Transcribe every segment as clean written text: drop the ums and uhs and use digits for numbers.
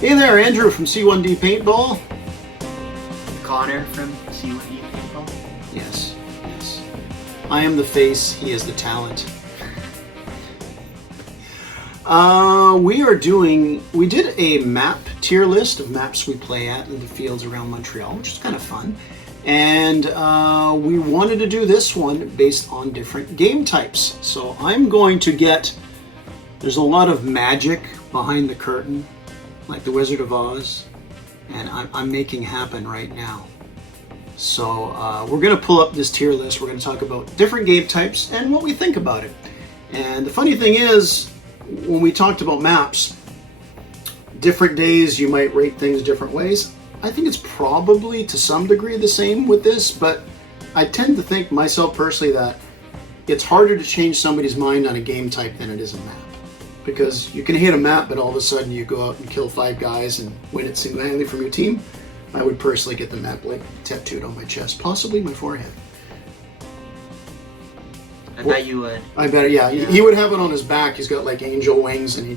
Hey there, Andrew from C1D Paintball. Connor from C1D Paintball. Yes, yes. I am the face, he is the talent. We did a map tier list of maps we play at in the fields around Montreal, which is kind of fun. And we wanted to do this one based on different game types. So I'm going to there's a lot of magic behind the curtain, like the Wizard of Oz, and I'm making happen right now. So we're going to pull up this tier list. We're going to talk about different game types and what we think about it. And the funny thing is, when we talked about maps, different days you might rate things different ways. I think it's probably to some degree the same with this, but I tend to think myself personally that it's harder to change somebody's mind on a game type than it is a map. Because you can hit a map, but all of a sudden you go out and kill 5 guys and win it single-handedly from your team. I would personally get the map like tattooed on my chest, possibly my forehead. I bet you would. I bet, yeah. He would have it on his back. He's got like angel wings, and he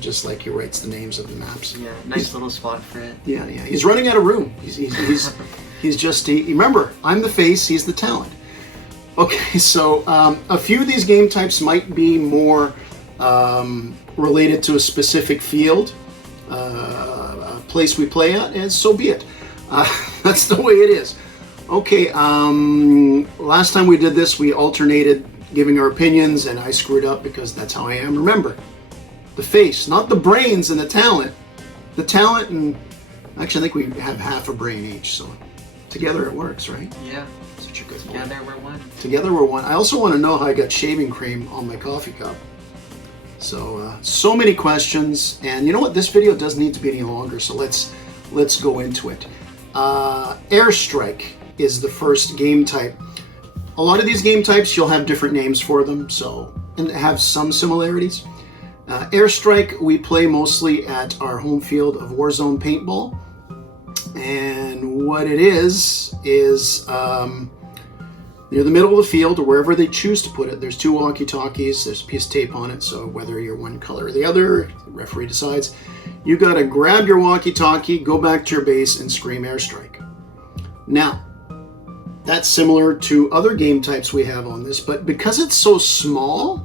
writes the names of the maps. Yeah, nice little spot for it. Yeah. He's running out of room. Remember, I'm the face. He's the talent. Okay, so a few of these game types might be more related to a specific field, a place we play at, and so be it. That's the way it is. Okay, last time we did this, we alternated giving our opinions, and I screwed up because that's how I am. Remember, the face, not the brains and the talent. The talent, and actually I think we have half a brain each, so together it works, right? Yeah. Such a good boy. Together we're one. Together we're one. I also want to know how I got shaving cream on my coffee cup. So, so many questions, and you know what? This video doesn't need to be any longer, so let's go into it. Airstrike is the first game type. A lot of these game types, you'll have different names for them, and have some similarities. Airstrike, we play mostly at our home field of Warzone Paintball, and what it is near the middle of the field, or wherever they choose to put it, there's 2 walkie-talkies, there's a piece of tape on it, so whether you're one color or the other, the referee decides. You gotta grab your walkie-talkie, go back to your base, and scream airstrike. Now, that's similar to other game types we have on this, but because it's so small,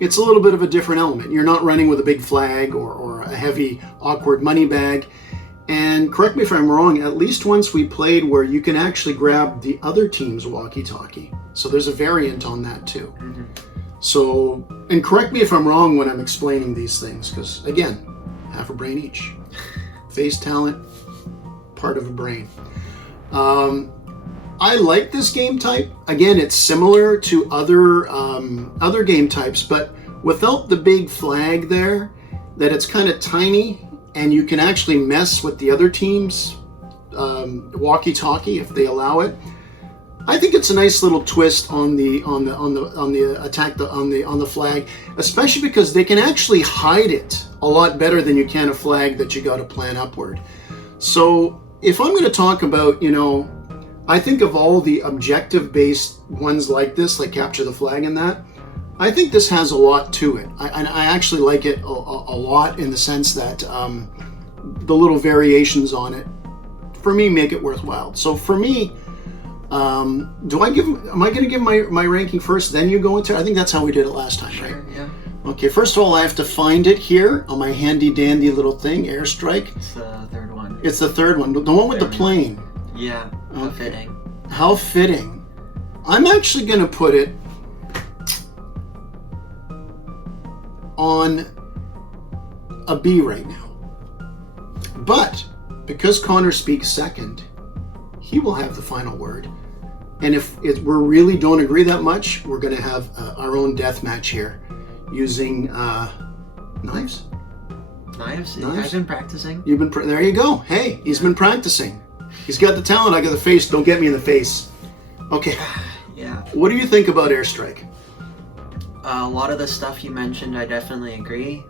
it's a little bit of a different element. You're not running with a big flag or a heavy, awkward money bag. And correct me if I'm wrong, at least once we played where you can actually grab the other team's walkie-talkie. So there's a variant on that too. Mm-hmm. So, and correct me if I'm wrong when I'm explaining these things, because again, half a brain each. Face, talent, part of a brain. I like this game type. Again, it's similar to other game types, but without the big flag there, that it's kind of tiny, and you can actually mess with the other team's walkie-talkie if they allow it. I think it's a nice little twist on the flag, especially because they can actually hide it a lot better than you can a flag that you got to plan upward. So if I'm going to talk about, I think of all the objective-based ones like this, like capture the flag and that, I think this has a lot to it. I actually like it a lot in the sense that the little variations on it, for me, make it worthwhile. So for me, am I going to give my ranking first, then you go into it? I think that's how we did it last time, sure, right? Yeah. Okay, first of all, I have to find it here on my handy-dandy little thing, airstrike. It's the third one. It's the third one, the one with the plane. Yeah, how fitting. How fitting. I'm actually going to put it on a B right now. But because Connor speaks second, he will have the final word. And if we really don't agree that much, we're going to have our own death match here using knives. Knives? I've been practicing. You've been there you go. Hey, he's been practicing. He's got the talent. I got the face. Don't get me in the face. Okay. Yeah. What do you think about airstrike? A lot of the stuff you mentioned, I definitely agree.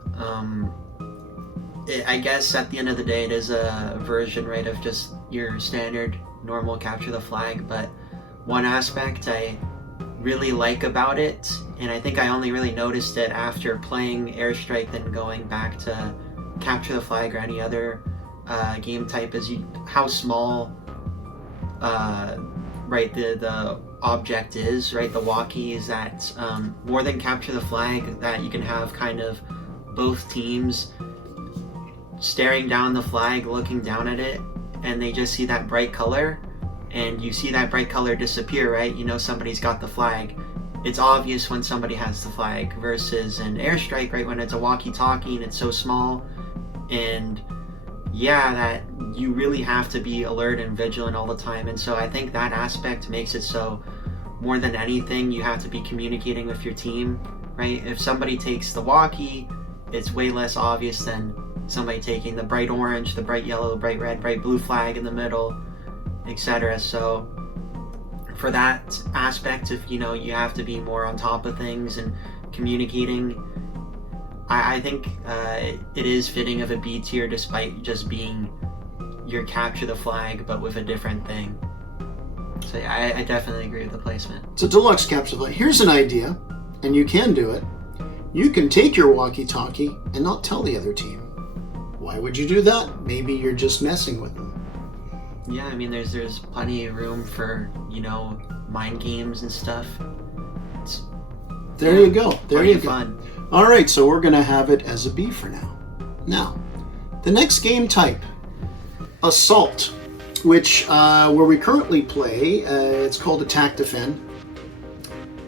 I guess at the end of the day, it is a version, right, of just your standard normal capture the flag. But one aspect I really like about it, and I think I only really noticed it after playing airstrike, then going back to capture the flag or any other game type is how small right the object is, right? The walkie is that more than capture the flag, that you can have kind of both teams staring down the flag, looking down at it, and they just see that bright color, and you see that bright color disappear, right? You know somebody's got the flag. It's obvious when somebody has the flag, versus an airstrike, right? When it's a walkie-talkie and it's so small, and yeah, that you really have to be alert and vigilant all the time. And so I think that aspect makes it so, more than anything, you have to be communicating with your team, right? If somebody takes the walkie, it's way less obvious than somebody taking the bright orange, the bright yellow, bright red, bright blue flag in the middle, etc. So for that aspect, if you have to be more on top of things and communicating, I think it is fitting of a B tier, despite just being your capture the flag but with a different thing. So yeah, I definitely agree with the placement. It's a deluxe capture the flag. Here's an idea, and you can do it. You can take your walkie-talkie and not tell the other team. Why would you do that? Maybe you're just messing with them. Yeah, I mean, there's plenty of room for, mind games and stuff. There you go. There you go. Fun. All right, so we're going to have it as a B for now. Now, the next game type, Assault, which where we currently play, it's called Attack Defend.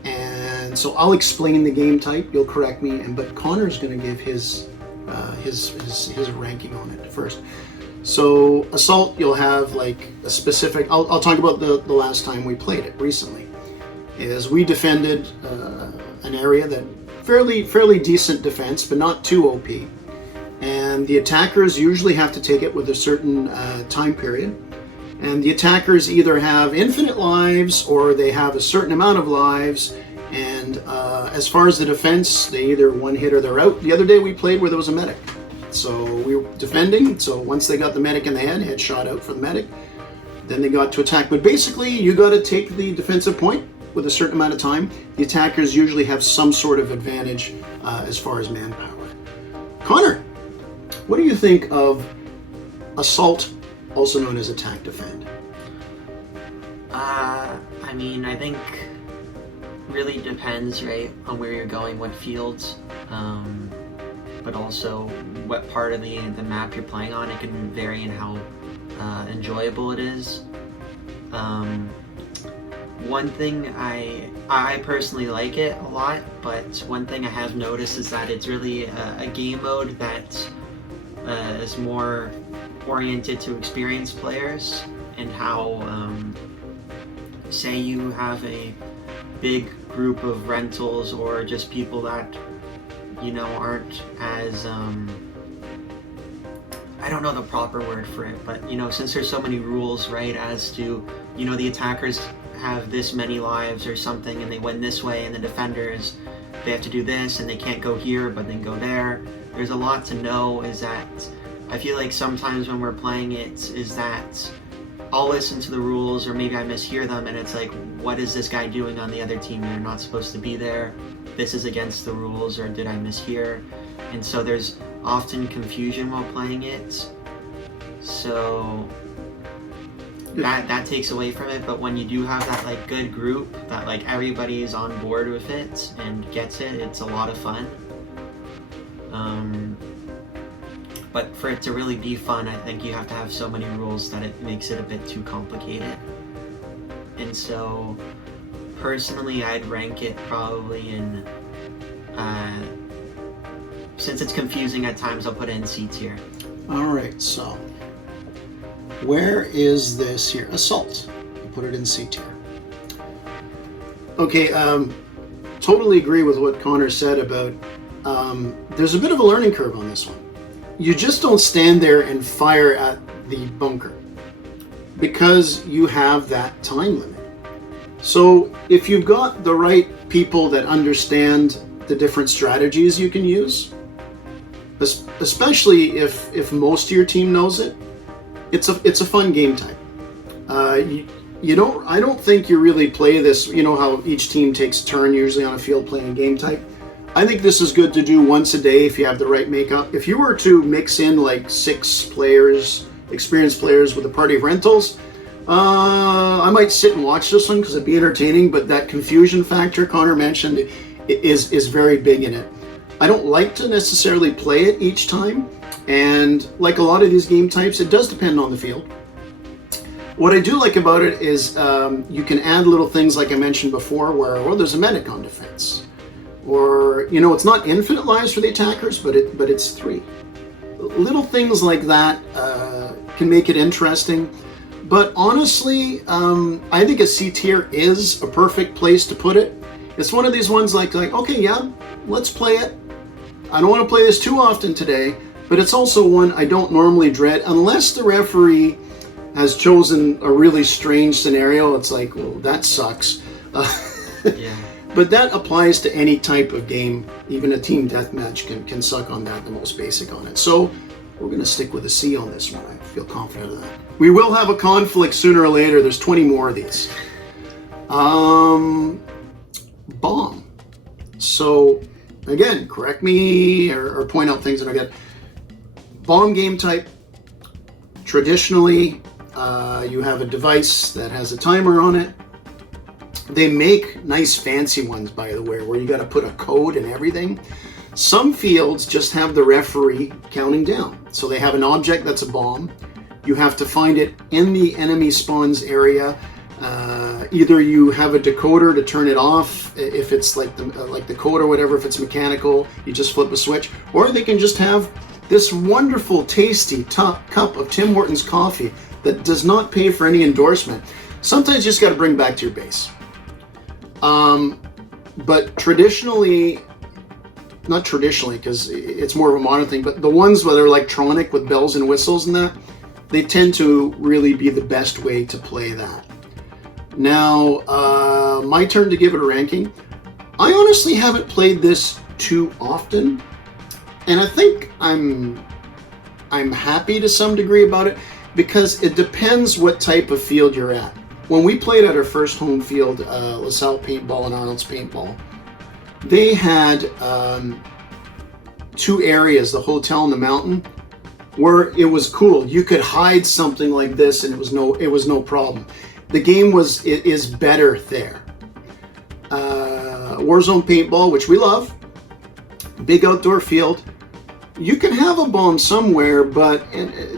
And so I'll explain the game type. You'll correct me, but Connor's going to give his ranking on it first. So Assault, you'll have like a specific. I'll talk about the last time we played it recently. Is we defended an area that fairly decent defense, but not too OP. And the attackers usually have to take it with a certain time period. And the attackers either have infinite lives or they have a certain amount of lives. And as far as the defense, they either one hit or they're out. The other day we played where there was a medic. So we were defending. So once they got the medic in the head shot out for the medic. Then they got to attack. But basically, you got to take the defensive point with a certain amount of time. The attackers usually have some sort of advantage as far as manpower. Connor, what do you think of Assault, also known as Attack Defend? I mean, I think really depends, right, on where you're going, what fields, but also what part of the map you're playing on. It can vary in how enjoyable it is. One thing I personally like it a lot, but one thing I have noticed is that it's really a game mode that is more oriented to experienced players, and how say you have a big group of rentals or just people that aren't as I don't know the proper word for it, but since there's so many rules, right, as to the attackers have this many lives or something and they win this way, and the defenders, they have to do this and they can't go here but then go there. There's a lot to know. Is that I feel like sometimes when we're playing it, is that I'll listen to the rules or maybe I mishear them, and it's like, what is this guy doing on the other team? You're not supposed to be there. This is against the rules, or did I mishear? And so there's often confusion while playing it. So that takes away from it. But when you do have that like good group that like everybody is on board with it and gets it, it's a lot of fun. But for it to really be fun, I think you have to have so many rules that it makes it a bit too complicated. And so personally, I'd rank it probably in, since it's confusing at times, I'll put it in C tier. All right, so where is this here? Assault. You put it in C tier. Okay, totally agree with what Connor said about there's a bit of a learning curve on this one. You just don't stand there and fire at the bunker because you have that time limit. So if you've got the right people that understand the different strategies you can use, especially if most of your team knows it, it's a fun game type. I don't think you really play this, how each team takes a turn usually on a field playing a game type. I think this is good to do once a day if you have the right makeup. If you were to mix in like 6 players, experienced players with a party of rentals, I might sit and watch this one because it'd be entertaining, but that confusion factor Connor mentioned is very big in it. I don't like to necessarily play it each time, and like a lot of these game types, it does depend on the field. What I do like about it is you can add little things like I mentioned before where, well, there's a medic on defense. Or, you know, it's not infinite lives for the attackers, but it's 3. Little things like that can make it interesting. But honestly, I think a C tier is a perfect place to put it. It's one of these ones like okay, yeah, let's play it. I don't want to play this too often today, but it's also one I don't normally dread unless the referee has chosen a really strange scenario. It's like, well, that sucks. Yeah. But that applies to any type of game. Even a team deathmatch can suck on that, the most basic on it. So we're going to stick with a C on this one. I feel confident of that. We will have a conflict sooner or later. There's 20 more of these. Bomb. So again, correct me or point out things that I get. Bomb game type. Traditionally, you have a device that has a timer on it. They make nice fancy ones, by the way, where you got to put a code and everything. Some fields just have the referee counting down. So they have an object that's a bomb. You have to find it in the enemy spawns area. Either you have a decoder to turn it off if it's like the code or whatever. If it's mechanical, you just flip a switch. Or they can just have this wonderful, tasty cup of Tim Hortons coffee that does not pay for any endorsement. Sometimes you just got to bring back to your base. But traditionally, not traditionally because it's more of a modern thing, but the ones where they're electronic with bells and whistles and that, they tend to really be the best way to play that. Now, my turn to give it a ranking. I honestly haven't played this too often, and I think I'm happy to some degree about it because it depends what type of field you're at. When we played at our first home field, LaSalle Paintball and Arnold's Paintball, they had 2 areas, the hotel and the mountain, where it was cool. You could hide something like this and it was no problem. The game is better there. Warzone Paintball, which we love, big outdoor field. You can have a bomb somewhere, but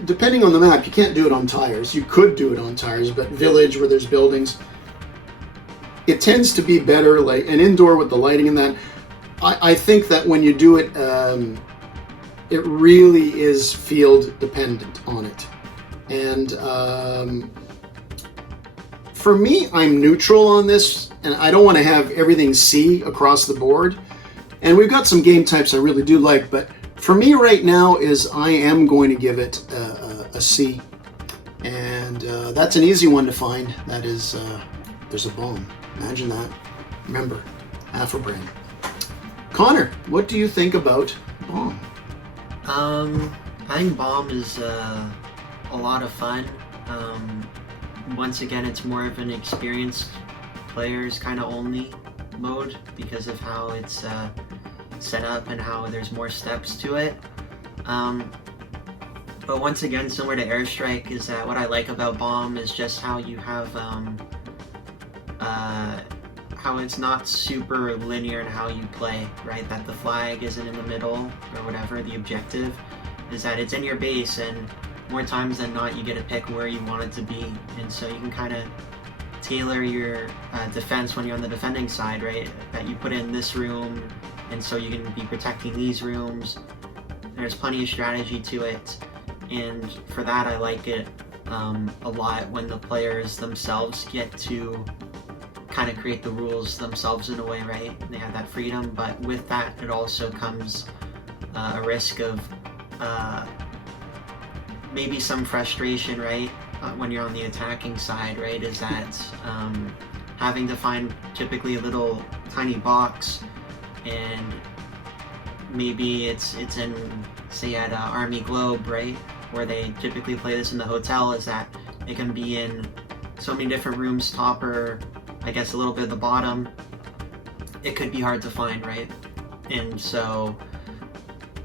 depending on the map, you can't do it on tires. You could do it on tires, but village where there's buildings, it tends to be better, like an indoor with the lighting and that. I think that when you do it, it really is field dependent on it. And for me, I'm neutral on this, and I don't want to have everything C across the board. And we've got some game types I really do like, but for me right now I am going to give it a C. And that's an easy one to find. That is, there's a bomb. Imagine that. Remember, half a brain. Connor, what do you think about Bomb? I think Bomb is a lot of fun. Once again, it's more of an experienced players kind of only mode because of how it's set up and how there's more steps to it. But once again, similar to Airstrike, is that what I like about Bomb is just how you have how it's not super linear in how you play, right? That the flag isn't in the middle or whatever. The objective is that it's in your base, and more times than not you get to pick where you want it to be, and so you can kind of tailor your defense when you're on the defending side, right? That you put in this room, and so you can be protecting these rooms. There's plenty of strategy to it, and for that I like it a lot when the players themselves get to kind of create the rules themselves in a way, right? They have that freedom, but with that it also comes a risk of maybe some frustration, right? When you're on the attacking side, right? Is that having to find typically a little tiny box, and maybe it's in, say, at Army Globe, right? Where they typically play this in the hotel, is that it can be in so many different rooms, top or I guess a little bit at the bottom. It could be hard to find, right? And so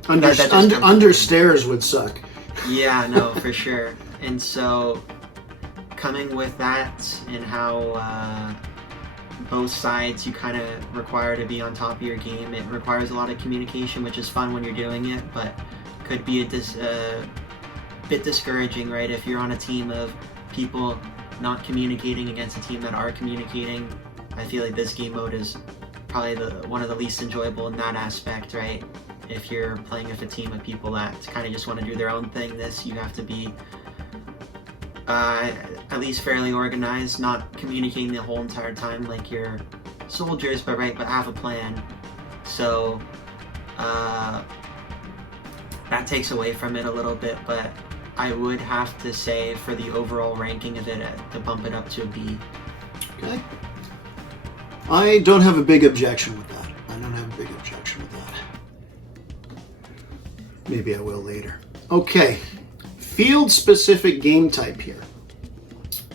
Understairs would suck. Yeah, no, for sure. And so coming with that and how both sides you kind of require to be on top of your game, it requires a lot of communication, which is fun when you're doing it, but could be a bit discouraging, right? If you're on a team of people not communicating against a team that are communicating, I feel like this game mode is probably one of the least enjoyable in that aspect, right? If you're playing with a team of people that kind of just want to do their own thing, you have to be at least fairly organized, not communicating the whole entire time like you're soldiers, but have a plan. So that takes away from it a little bit, but I would have to say for the overall ranking of it to bump it up to a B. Okay. I don't have a big objection with that. Maybe I will later. Okay, field-specific game type here.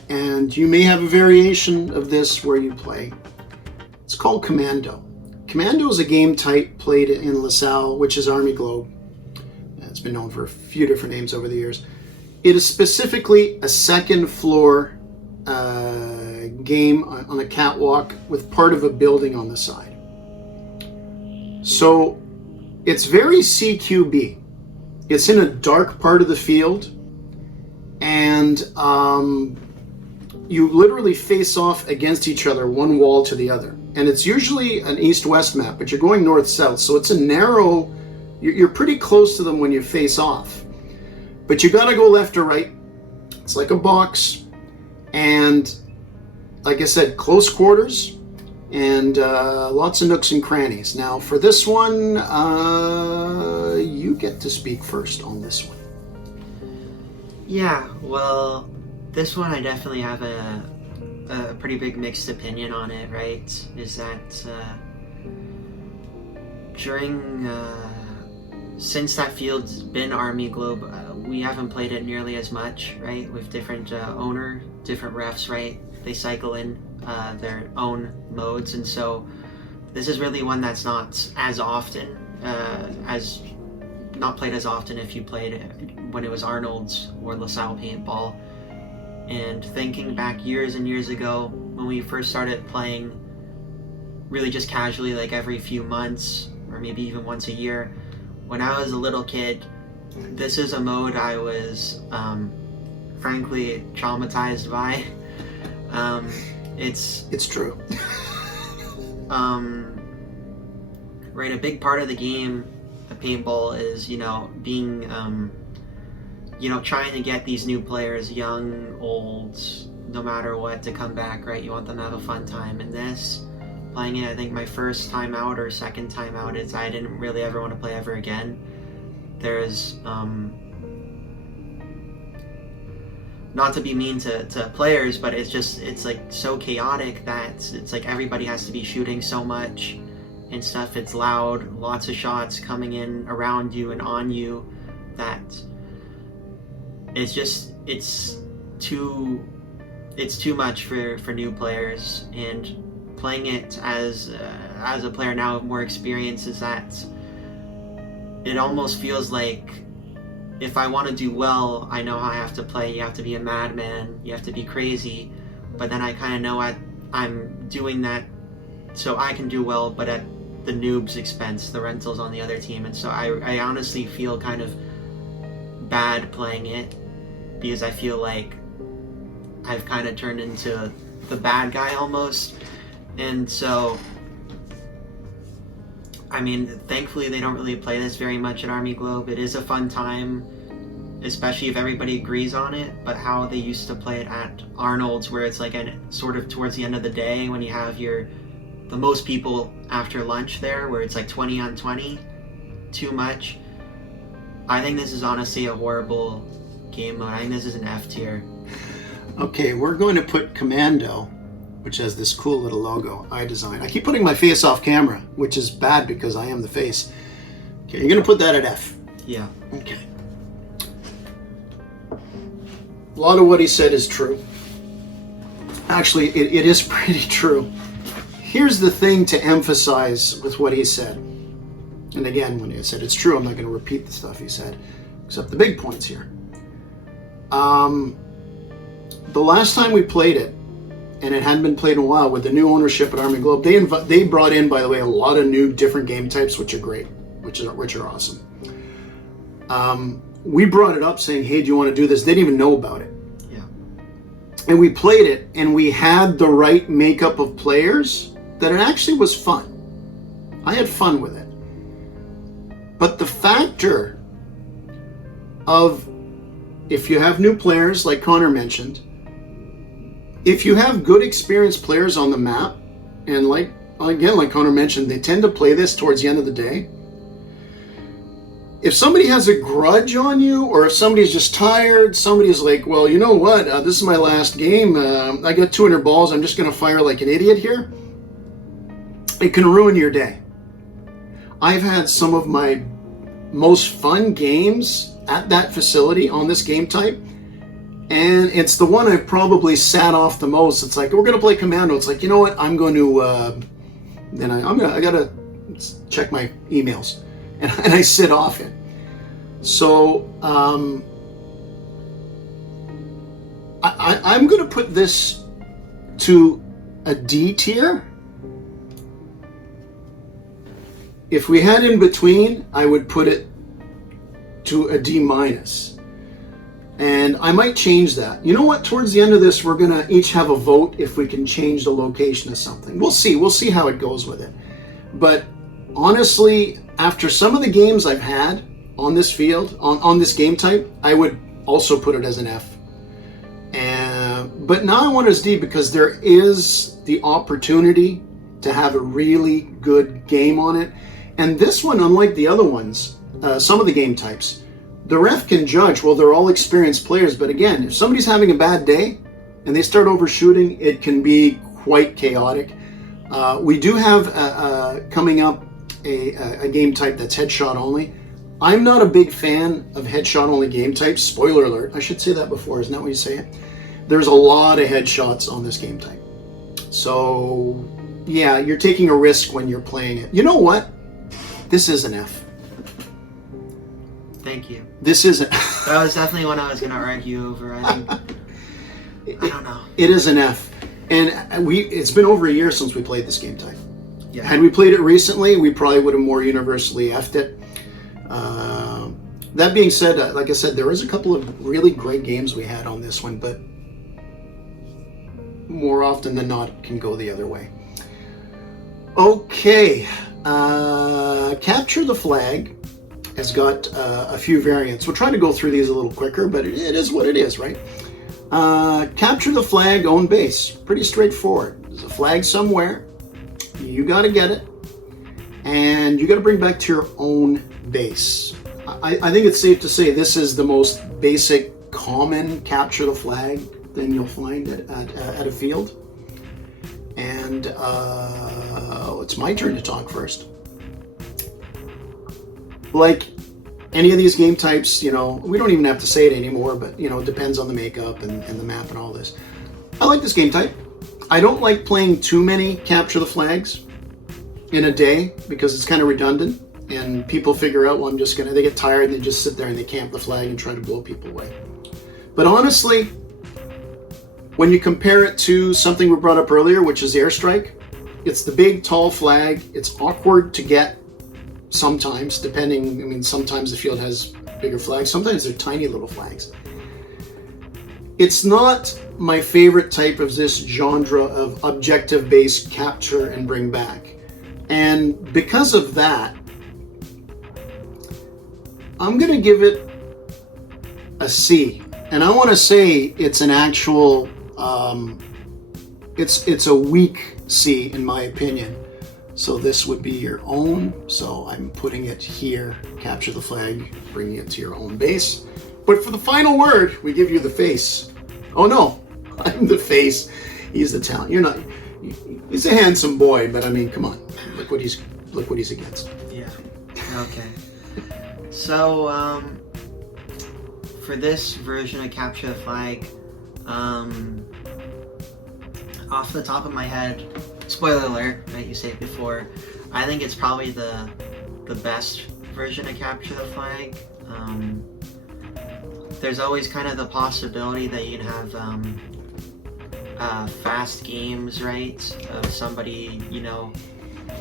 And you may have a variation of this where you play. It's called Commando. Commando is a game type played in LaSalle, which is Army Globe. It's been known for a few different names over the years. It is specifically a second floor game on a catwalk with part of a building on the side. So it's very CQB. It's in a dark part of the field, and you literally face off against each other, one wall to the other. And it's usually an east-west map, but you're going north-south, so it's a narrow, you're pretty close to them when you face off. But you gotta go left or right. It's like a box, and like I said, close quarters, and lots of nooks and crannies. Now for this one, you get to speak first on this one. Yeah, well, this one I definitely have a pretty big mixed opinion on it, right? Is that since that field's been Army Globe, we haven't played it nearly as much, right? With different different refs, right? They cycle in their own modes, and so this is really one that's not as often not played as often if you played it when it was Arnold's or LaSalle Paintball. And thinking back years and years ago when we first started playing really just casually, like every few months or maybe even once a year, when I was a little kid, this is a mode I was frankly traumatized by. It's true. Right, a big part of the game, the paintball, is being trying to get these new players, young, old, no matter what, to come back, right? You want them to have a fun time. And this, playing it, I think my first time out or second time out, I didn't really ever want to play ever again. There's not to be mean to players, but it's like so chaotic that it's like everybody has to be shooting so much and stuff. It's loud, lots of shots coming in around you and on you, that it's too much for new players. And playing it as a player now with more experience, is that it almost feels like if I want to do well, I know how I have to play. You have to be a madman, you have to be crazy, but then I kind of know I'm doing that so I can do well, but at the noob's expense, the rentals on the other team. And so I honestly feel kind of bad playing it, because I feel like I've kind of turned into the bad guy almost. And so, I mean, thankfully they don't really play this very much at Army Globe. It is a fun time, especially if everybody agrees on it, but how they used to play it at Arnold's, where it's like sort of towards the end of the day when you have the most people after lunch there, where it's like 20 on 20, too much. I think this is honestly a horrible game mode. I think this is an F tier. Okay, we're going to put Commando, which has this cool little logo I designed. I keep putting my face off camera, which is bad because I am the face. Okay, you're going to put that at F. Yeah. Okay. A lot of what he said is true. Actually, it is pretty true. Here's the thing to emphasize with what he said. And again, when he said it's true, I'm not going to repeat the stuff he said, except the big points here. The last time we played it, and it hadn't been played in a while, with the new ownership at Army Globe, they brought in, by the way, a lot of new different game types, which are great, which are awesome. We brought it up saying, hey, do you want to do this? They didn't even know about it. Yeah. And we played it, and we had the right makeup of players that it actually was fun. I had fun with it. But the factor of, if you have new players, like Connor mentioned, if you have good experienced players on the map, and like Connor mentioned, they tend to play this towards the end of the day. If somebody has a grudge on you, or if somebody's just tired, somebody's like, well, you know what, this is my last game, I got 200 balls, I'm just going to fire like an idiot here, it can ruin your day. I've had some of my most fun games at that facility on this game type, and it's the one I've probably sat off the most. It's like, we're going to play Commando. It's like, you know what, I'm going to, then I got to check my emails. And I sit off it. So I'm going to put this to a D tier. If we had in between, I would put it to a D minus. And I might change that. You know what? Towards the end of this, we're going to each have a vote if we can change the location of something. We'll see. We'll see how it goes with it. But honestly, after some of the games I've had on this field, on this game type, I would also put it as an F. But now I want it as D because there is the opportunity to have a really good game on it. And this one, unlike the other ones, some of the game types, the ref can judge, well, they're all experienced players. But again, if somebody's having a bad day and they start overshooting, it can be quite chaotic. We do have coming up a game type that's headshot only. I'm not a big fan of headshot only game types. Spoiler alert. I should say that before. Isn't that what you say it? There's a lot of headshots on this game type. So yeah, you're taking a risk when you're playing it. You know what? This is an F. Thank you. This isn't. That was definitely one I was going to argue over. I think. I don't know. It is an F. And it's been over a year since we played this game type. Yeah. Had we played it recently, we probably would have more universally F'd it. That being said, like I said, there is a couple of really great games we had on this one, but more often than not, it can go the other way. Okay. Capture the Flag has got a few variants. We'll try to go through these a little quicker, but it is what it is, right? Capture the flag, own base. Pretty straightforward. There's a flag somewhere. You got to get it. And you got to bring back to your own base. I think it's safe to say this is the most basic, common capture the flag thing you'll find at a field. And it's my turn to talk first. Like any of these game types, you know, we don't even have to say it anymore, but, you know, it depends on the makeup and the map and all this. I like this game type. I don't like playing too many capture the flags in a day because it's kind of redundant and people figure out, well, they get tired and they just sit there and they camp the flag and try to blow people away. But honestly, when you compare it to something we brought up earlier, which is airstrike, it's the big, tall flag. It's awkward to get sometimes, depending. I mean, sometimes the field has bigger flags. Sometimes they're tiny little flags. It's not my favorite type of this genre of objective-based capture and bring back. And because of that, I'm going to give it a C. And I want to say it's an actual, it's a weak C in my opinion. So this would be your own. So I'm putting it here, capture the flag, bringing it to your own base. But for the final word, we give you the face. Oh no, I'm the face. He's the talent. You're not. He's a handsome boy, but I mean, come on. Look what he's against. Yeah. Okay. So for this version of Capture the Flag, off the top of my head, spoiler alert, right? You say it before. I think it's probably the the best version of capture the flag. There's always kind of the possibility that you can have fast games, right, of somebody, you know,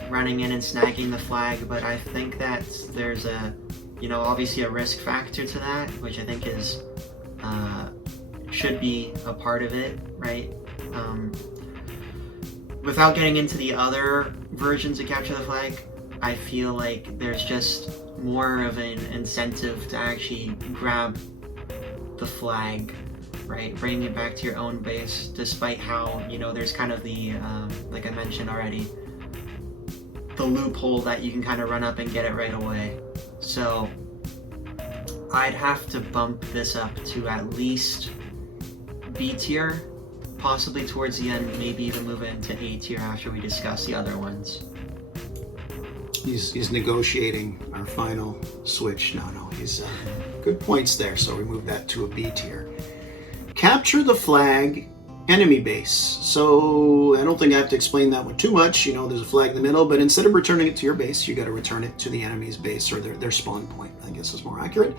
running in and snagging the flag, but I think that there's a, you know, obviously a risk factor to that, which I think is should be a part of it, right? Without getting into the other versions of capture the flag, I feel like there's just more of an incentive to actually grab the flag, right? Bring it back to your own base, despite how, you know, there's kind of the, like I mentioned already, the loophole that you can kind of run up and get it right away. So I'd have to bump this up to at least B tier, possibly towards the end, maybe even move it into A tier after we discuss the other ones. He's negotiating our final switch. No, he's good points there. So we move that to a B tier. Capture the flag enemy base. So I don't think I have to explain that one too much. You know, there's a flag in the middle, but instead of returning it to your base, you got to return it to the enemy's base, or their spawn point, I guess is more accurate.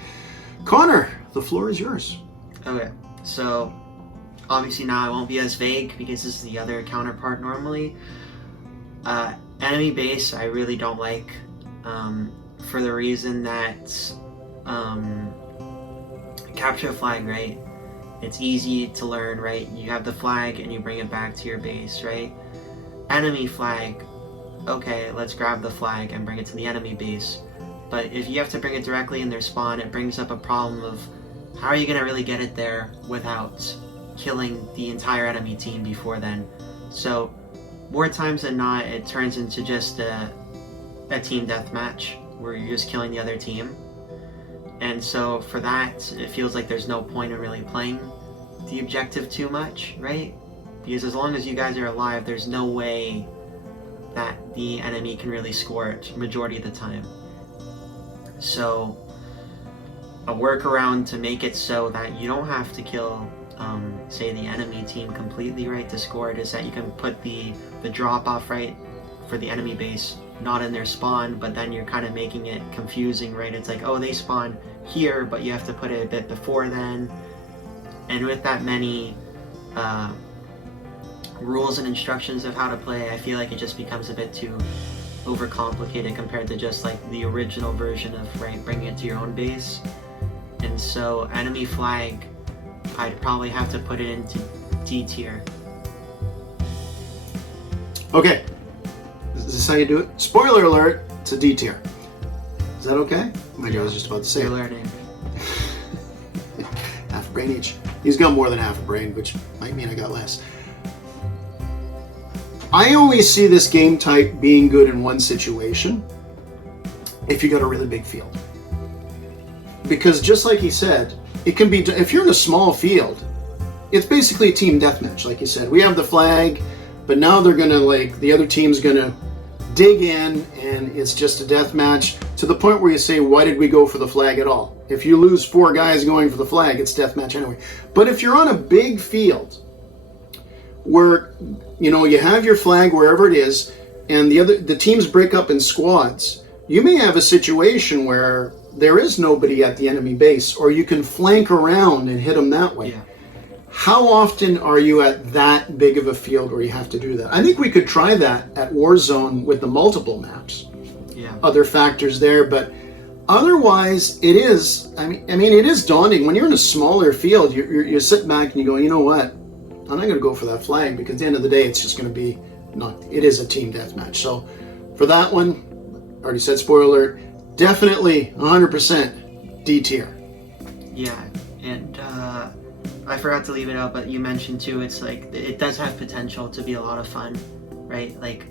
Connor, the floor is yours. Okay, so obviously now I won't be as vague because this is the other counterpart normally. Enemy base I really don't like, for the reason that capture the flag, right? It's easy to learn, right? You have the flag and you bring it back to your base, right? Enemy flag, okay, let's grab the flag and bring it to the enemy base. But if you have to bring it directly in their spawn, it brings up a problem of how are you going to really get it there without killing the entire enemy team before then? So more times than not, it turns into just a team deathmatch where you're just killing the other team. And so for that, it feels like there's no point in really playing the objective too much, right? Because as long as you guys are alive, there's no way that the enemy can really score it majority of the time. So a workaround to make it so that you don't have to kill, say, the enemy team completely, right, to score it, is that you can put the drop off, right, for the enemy base not in their spawn, but then you're kind of making it confusing, right? It's like, oh, they spawn here, but you have to put it a bit before then. And with that many rules and instructions of how to play, I feel like it just becomes a bit too overcomplicated compared to just like the original version of, right, bringing it to your own base. And so enemy flag, I'd probably have to put it into D tier. Okay, is this how you do it? Spoiler alert, it's a D tier. Is that okay? Oh my God, I was just about to say You're it. learning. Half a brain each. He's got more than half a brain, which might mean I got less. I only see this game type being good in one situation: if you got a really big field. Because just like he said, it can be, if you're in a small field, it's basically a team deathmatch. Like you said, we have the flag, but now they're gonna, like, the other team's gonna dig in, and it's just a deathmatch to the point where you say, why did we go for the flag at all? If you lose 4 guys going for the flag, it's deathmatch anyway. But if you're on a big field where, you know, you have your flag wherever it is, and the teams break up in squads, you may have a situation where there is nobody at the enemy base, or you can flank around and hit them that way. Yeah. How often are you at that big of a field where you have to do that? I think we could try that at Warzone with the multiple maps. Yeah. Other factors there, but otherwise it is, I mean it is daunting. When you're in a smaller field, you sit back and you go, you know what? I'm not going to go for that flag, because at the end of the day, it's just going to be it is a team deathmatch. So for that one, already said, spoiler alert, definitely 100% D tier. Yeah, and I forgot to leave it out, but you mentioned too, it's like, it does have potential to be a lot of fun, right? Like,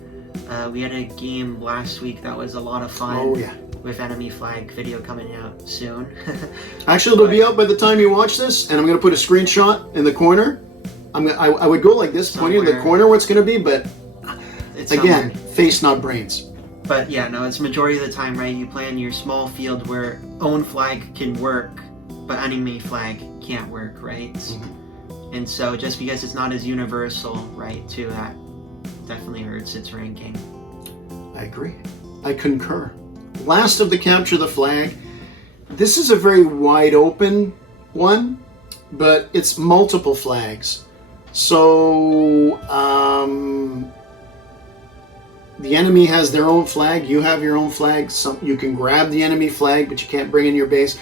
we had a game last week that was a lot of fun. Oh yeah. With enemy flag video coming out soon. Actually, it'll be out by the time you watch this, and I'm going to put a screenshot in the corner. I would go like this, pointing in the corner where it's going to be, but It's again, somewhere. face, not brains. But yeah, no, it's majority of the time, right? You play in your small field where own flag can work, but enemy flag can't work, right? Mm-hmm. And so just because it's not as universal, right, too, that definitely hurts its ranking. I agree. I concur. last of the capture the flag. This is a very wide open one, but it's multiple flags. So the enemy has their own flag, you have your own flag. You can grab the enemy flag, but you can't bring in your base.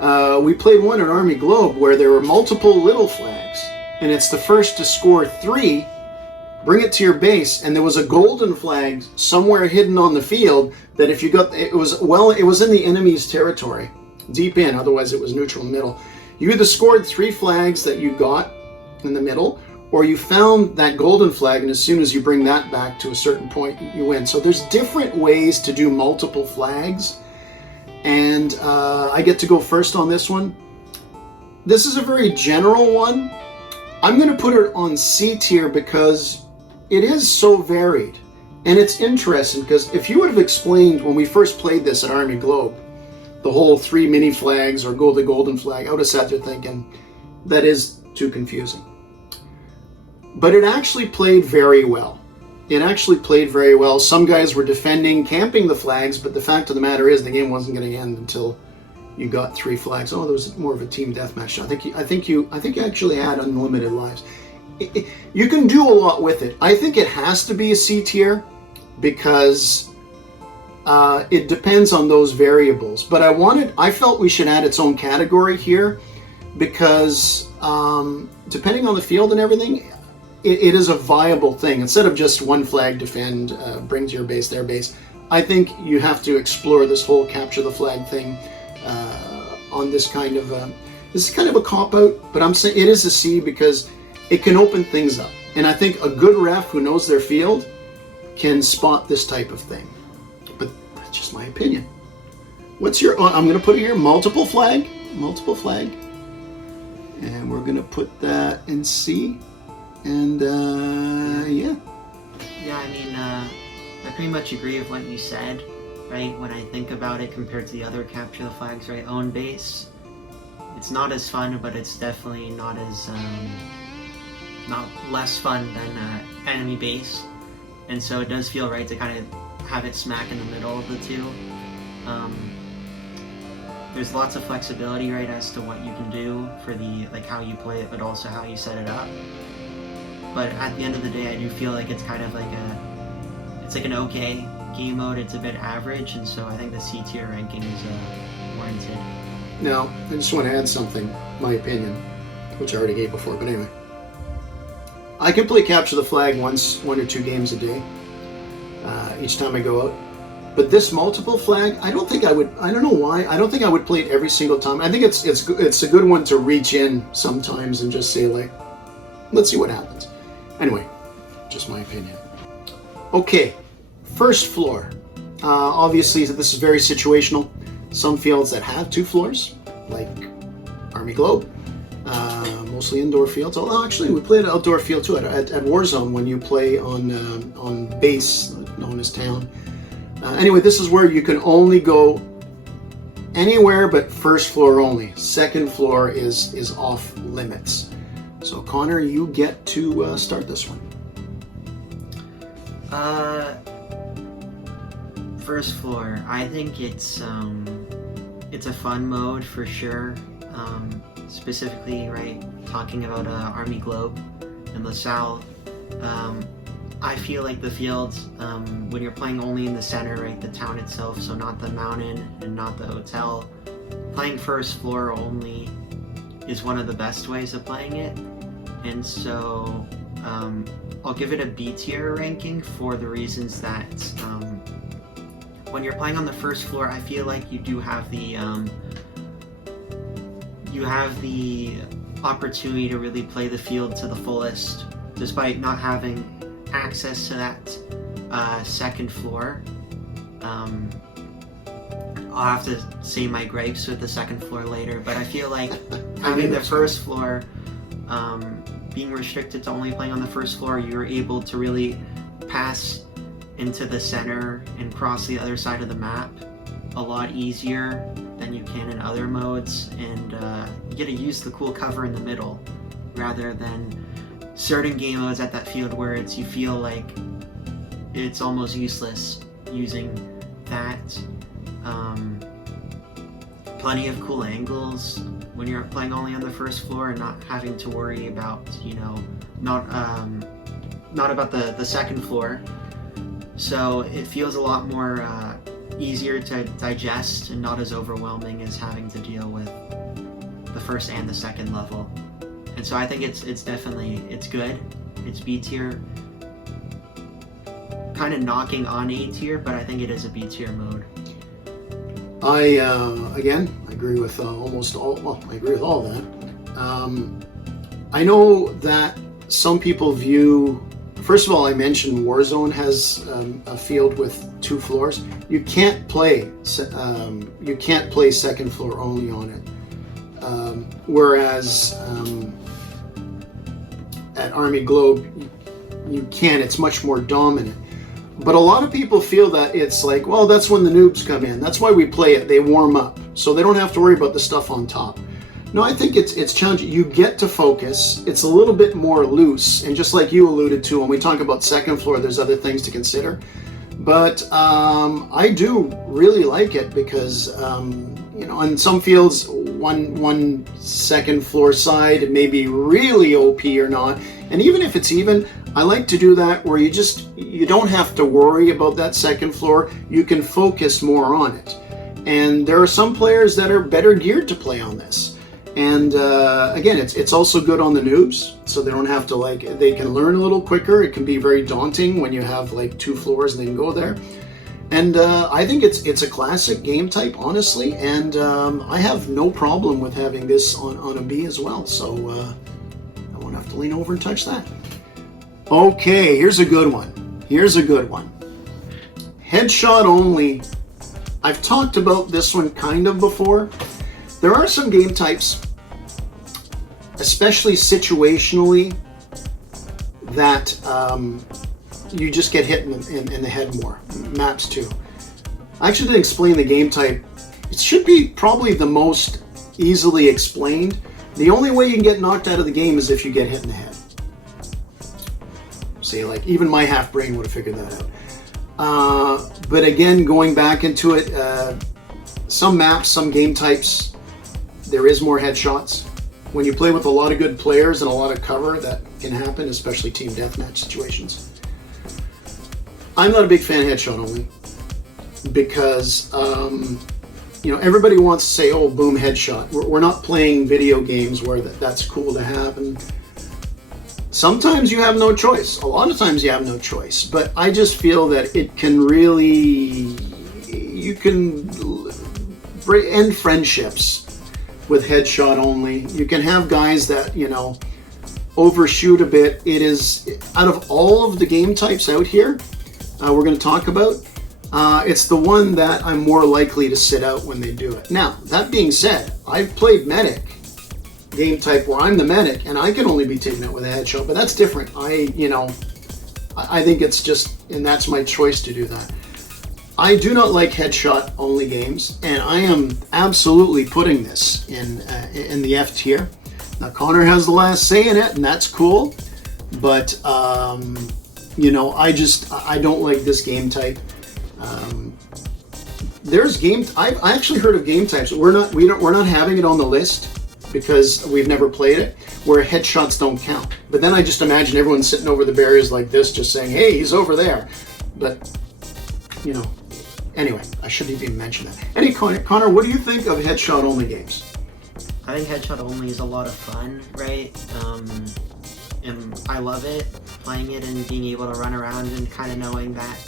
We played one at Army Globe where there were multiple little flags, and it's the first to score 3, bring it to your base, and there was a golden flag somewhere hidden on the field that if you got, it was in the enemy's territory, deep in, otherwise it was neutral in the middle. You either scored 3 flags that you got in the middle, or you found that golden flag, and as soon as you bring that back to a certain point, you win. So there's different ways to do multiple flags, and I get to go first on this one. This is a very general one. I'm going to put it on C tier because it is so varied, and it's interesting because if you would have explained when we first played this at Army Globe, the whole 3 mini flags or the golden flag, I would have sat there thinking, that is too confusing. But it actually played very well. It actually played very well. Some guys were defending, camping the flags, but the fact of the matter is the game wasn't going to end until you got 3 flags. Oh, there was more of a team deathmatch. I think you actually had unlimited lives. You can do a lot with it. I think it has to be a C tier because it depends on those variables. But I felt we should add its own category here because depending on the field and everything, it is a viable thing. Instead of just one flag defend, bring to your base, their base, I think you have to explore this whole capture the flag thing on this kind of this is kind of a cop-out, but I'm saying it is a C because it can open things up. And I think a good ref who knows their field can spot this type of thing. But that's just my opinion. What's your, I'm going to put it here, multiple flag. And we're going to put that in C. And yeah. Yeah, I mean, I pretty much agree with what you said, right? When I think about it compared to the other capture the flags, right? Own base, it's not as fun, but it's definitely not as, not less fun than enemy base. And so it does feel right to kind of have it smack in the middle of the two. There's lots of flexibility, right, as to what you can do for the, like, how you play it, but also how you set it up. But at the end of the day, I do feel like it's kind of like it's like an okay game mode. It's a bit average, and so I think the C tier ranking is warranted. Now, I just want to add something, my opinion, which I already gave before, but anyway. I can play capture the flag 1 or 2 games a day, each time I go out. But this multiple flag, I don't think I would. I don't know why. I don't think I would play it every single time. I think it's a good one to reach in sometimes and just say, like, let's see what happens. Anyway, just my opinion. Okay, first floor. Obviously, this is very situational. Some fields that have 2 floors, like Army Globe, mostly indoor fields. Although actually, we played an outdoor field too at Warzone when you play on base known as town. Anyway, this is where you can only go anywhere but first floor only. Second floor is off limits. So Connor, you get to start this one. First floor. I think it's a fun mode for sure. Specifically, right, talking about Army Globe and LaSalle. I feel like the fields, when you're playing only in the center, right, the town itself, so not the mountain and not the hotel, playing first floor only is one of the best ways of playing it. And so I'll give it a B tier ranking for the reasons that when you're playing on the first floor, I feel like you do have the opportunity to really play the field to the fullest, despite not having access to that second floor. I'll have to say my gripes with the second floor later, but I feel like having the first floor, being restricted to only playing on the first floor, you're able to really pass into the center and cross the other side of the map a lot easier than you can in other modes, and you get to use the cool cover in the middle rather than certain game modes at that field where you feel like it's almost useless using that Plenty of cool angles when you're playing only on the first floor and not having to worry about, not about the second floor. So it feels a lot more easier to digest and not as overwhelming as having to deal with the first and the second level. And so I think it's definitely, it's good. It's B tier, kind of knocking on A tier, but I think it is a B tier mode. Again, I agree with almost all. Well, I agree with all that. I know that some people view. First of all, I mentioned Warzone has a field with 2 floors. You can't play. You can't play second floor only on it. Whereas at Army Globe, you can. It's much more dominant. But a lot of people feel that it's like, well, that's when the noobs come in. That's why we play it. They warm up, so they don't have to worry about the stuff on top. No, I think it's challenging. You get to focus. It's a little bit more loose, and just like you alluded to, when we talk about second floor, there's other things to consider. But I do really like it because on some fields, one second floor side, it may be really OP or not. And even if it's even, I like to do that where you don't have to worry about that second floor. You can focus more on it. And there are some players that are better geared to play on this. And again, it's also good on the noobs, so they don't have to they can learn a little quicker. It can be very daunting when you have 2 floors and they can go there. And I think it's a classic game type, honestly, and I have no problem with having this on a B as well, so I won't have to lean over and touch that. Okay, here's a good one. Headshot only. I've talked about this one kind of before. There are some game types, especially situationally, that you just get hit in the head more. Maps too. I actually didn't explain the game type. It should be probably the most easily explained. The only way you can get knocked out of the game is if you get hit in the head. See, even my half brain would have figured that out. But again, going back into it, some maps, some game types, there is more headshots. When you play with a lot of good players and a lot of cover, that can happen, especially team deathmatch situations. I'm not a big fan of headshot only because, everybody wants to say, oh, boom, headshot. We're not playing video games where that's cool to have. And sometimes you have no choice. A lot of times you have no choice. But I just feel that it can really, you can end friendships with headshot only. You can have guys that, overshoot a bit. It is, out of all of the game types out here, we're going to talk about, it's the one that I'm more likely to sit out when they do it. Now, that being said, I've played medic game type where I'm the medic and I can only be taken out with a headshot, but that's different. I think it's just, and that's my choice to do that. I do not like headshot only games, and I am absolutely putting this in the F tier. Now, Connor has the last say in it, and that's cool, but I don't like this game type. I actually heard of game types. We're not having it on the list because we've never played it, where headshots don't count. But then I just imagine everyone sitting over the barriers like this, just saying, "Hey, he's over there." But anyway, I shouldn't even mention that. Connor, what do you think of headshot only games? I think headshot only is a lot of fun, right? And I love it, playing it and being able to run around and kind of knowing that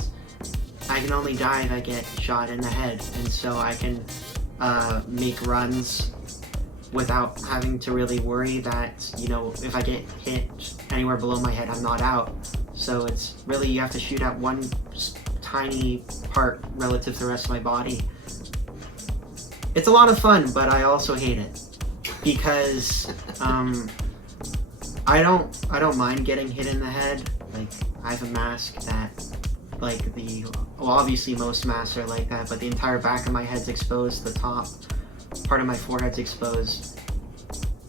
I can only die if I get shot in the head, and so I can make runs without having to really worry that, if I get hit anywhere below my head, I'm not out. So it's really, you have to shoot at one tiny part relative to the rest of my body. It's a lot of fun, but I also hate it because I don't mind getting hit in the head. I have a mask that, obviously most masks are like that, but the entire back of my head's exposed, the top part of my forehead's exposed.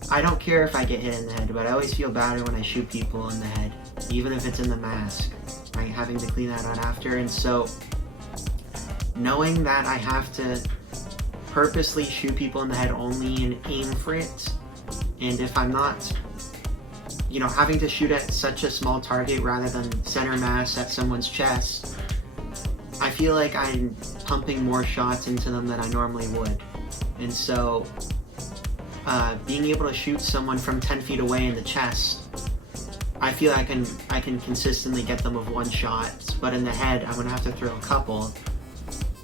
I don't care if I get hit in the head, but I always feel better when I shoot people in the head, even if it's in the mask, right? Having to clean that out after. And so knowing that I have to purposely shoot people in the head only and aim for it, and if I'm not, you know, having to shoot at such a small target rather than center mass at someone's chest, I feel like I'm pumping more shots into them than I normally would. And so being able to shoot someone from 10 feet away in the chest, I feel I can consistently get them with one shot, but in the head I'm gonna have to throw a couple.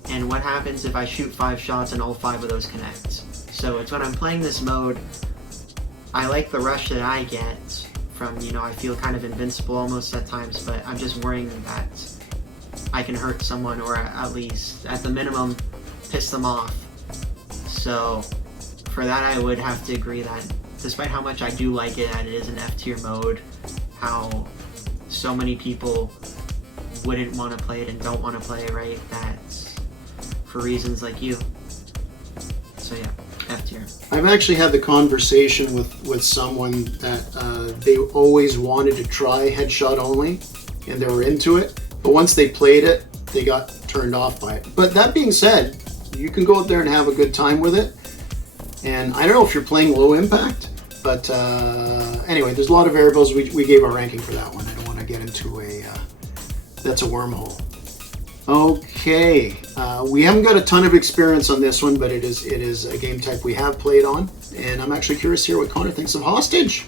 And what happens if I shoot 5 shots and all 5 of those connect? So it's when I'm playing this mode, I like the rush that I get from, you know, I feel kind of invincible almost at times, but I'm just worrying that I can hurt someone, or at least, at the minimum, piss them off. So for that I would have to agree that despite how much I do like it, that it is an F tier mode, how so many people wouldn't want to play it and don't want to play it, right? That's for reasons like you. So yeah, F tier. I've actually had the conversation with someone that they always wanted to try headshot only, and they were into it, but once they played it, they got turned off by it. But that being said, you can go out there and have a good time with it. And I don't know if you're playing low impact, but anyway, there's a lot of variables. We gave our ranking for that one. I don't want to get into that's a wormhole. Okay, we haven't got a ton of experience on this one, but it is a game type we have played on, and I'm actually curious to hear what Connor thinks of Hostage.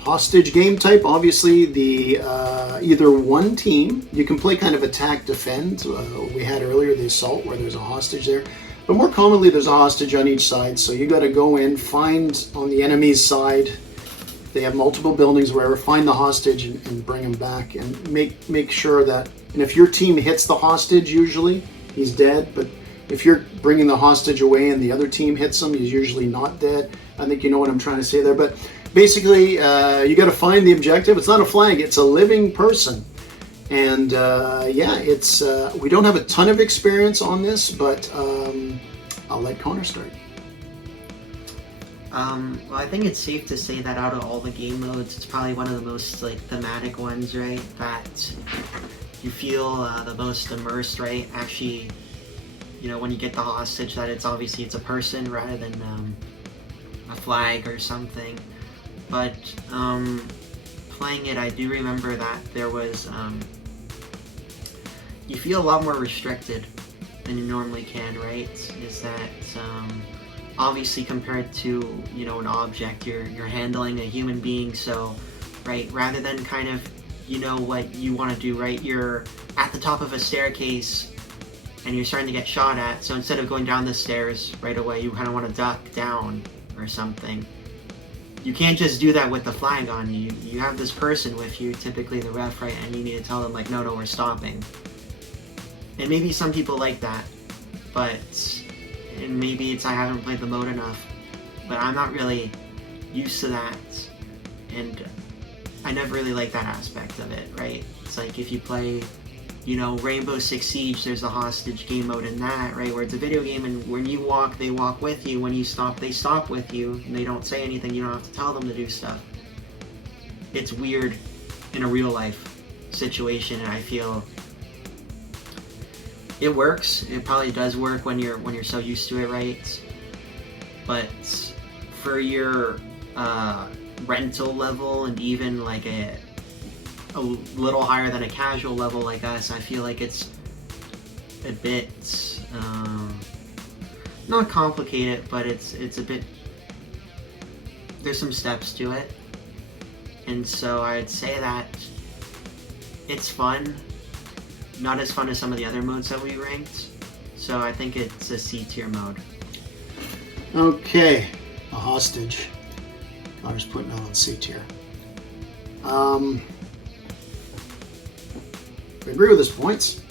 Hostage game type, obviously the either one team, you can play kind of attack defend. We had earlier the assault where there's a hostage there, but more commonly there's a hostage on each side, so you got to go in, find on the enemy's side, they have multiple buildings, wherever, find the hostage and bring him back, and make sure that, and if your team hits the hostage, usually he's dead, but if you're bringing the hostage away and the other team hits him, he's usually not dead. I think you know what I'm trying to say there, but basically you got to find the objective. It's not a flag, it's a living person. And yeah, it's we don't have a ton of experience on this, but I'll let Connor start. Well, I think it's safe to say that out of all the game modes, it's probably one of the most like thematic ones, right? That you feel the most immersed, right? Actually, you know, when you get the hostage, that it's obviously it's a person rather than a flag or something. But playing it, I do remember that there was you feel a lot more restricted than you normally can, right? Is that obviously compared to, you know, an object, you're handling a human being, so right, rather than kind of, you know, what you want to do, right, you're at the top of a staircase and you're starting to get shot at, so instead of going down the stairs right away, you kind of want to duck down or something. You can't just do that with the flag on you. You have this person with you, typically the ref, right, and you need to tell them like, no, we're stopping. And maybe some people like that, but and maybe it's I haven't played the mode enough, but I'm not really used to that, and I never really liked that aspect of it, right? It's like if you play, you know, Rainbow Six Siege, there's a hostage game mode in that, right, where it's a video game, and when you walk, they walk with you, when you stop, they stop with you, and they don't say anything, you don't have to tell them to do stuff. It's weird in a real life situation, and I feel it works. It probably does work when you're so used to it, right? But for your rental level, and even like a little higher than a casual level like us, I feel like it's a bit not complicated, but it's a bit, there's some steps to it, and so I'd say that it's fun. Not as fun as some of the other modes that we ranked, so I think it's a C tier mode. Okay, a hostage. Connor's putting it on C tier. I agree with his points.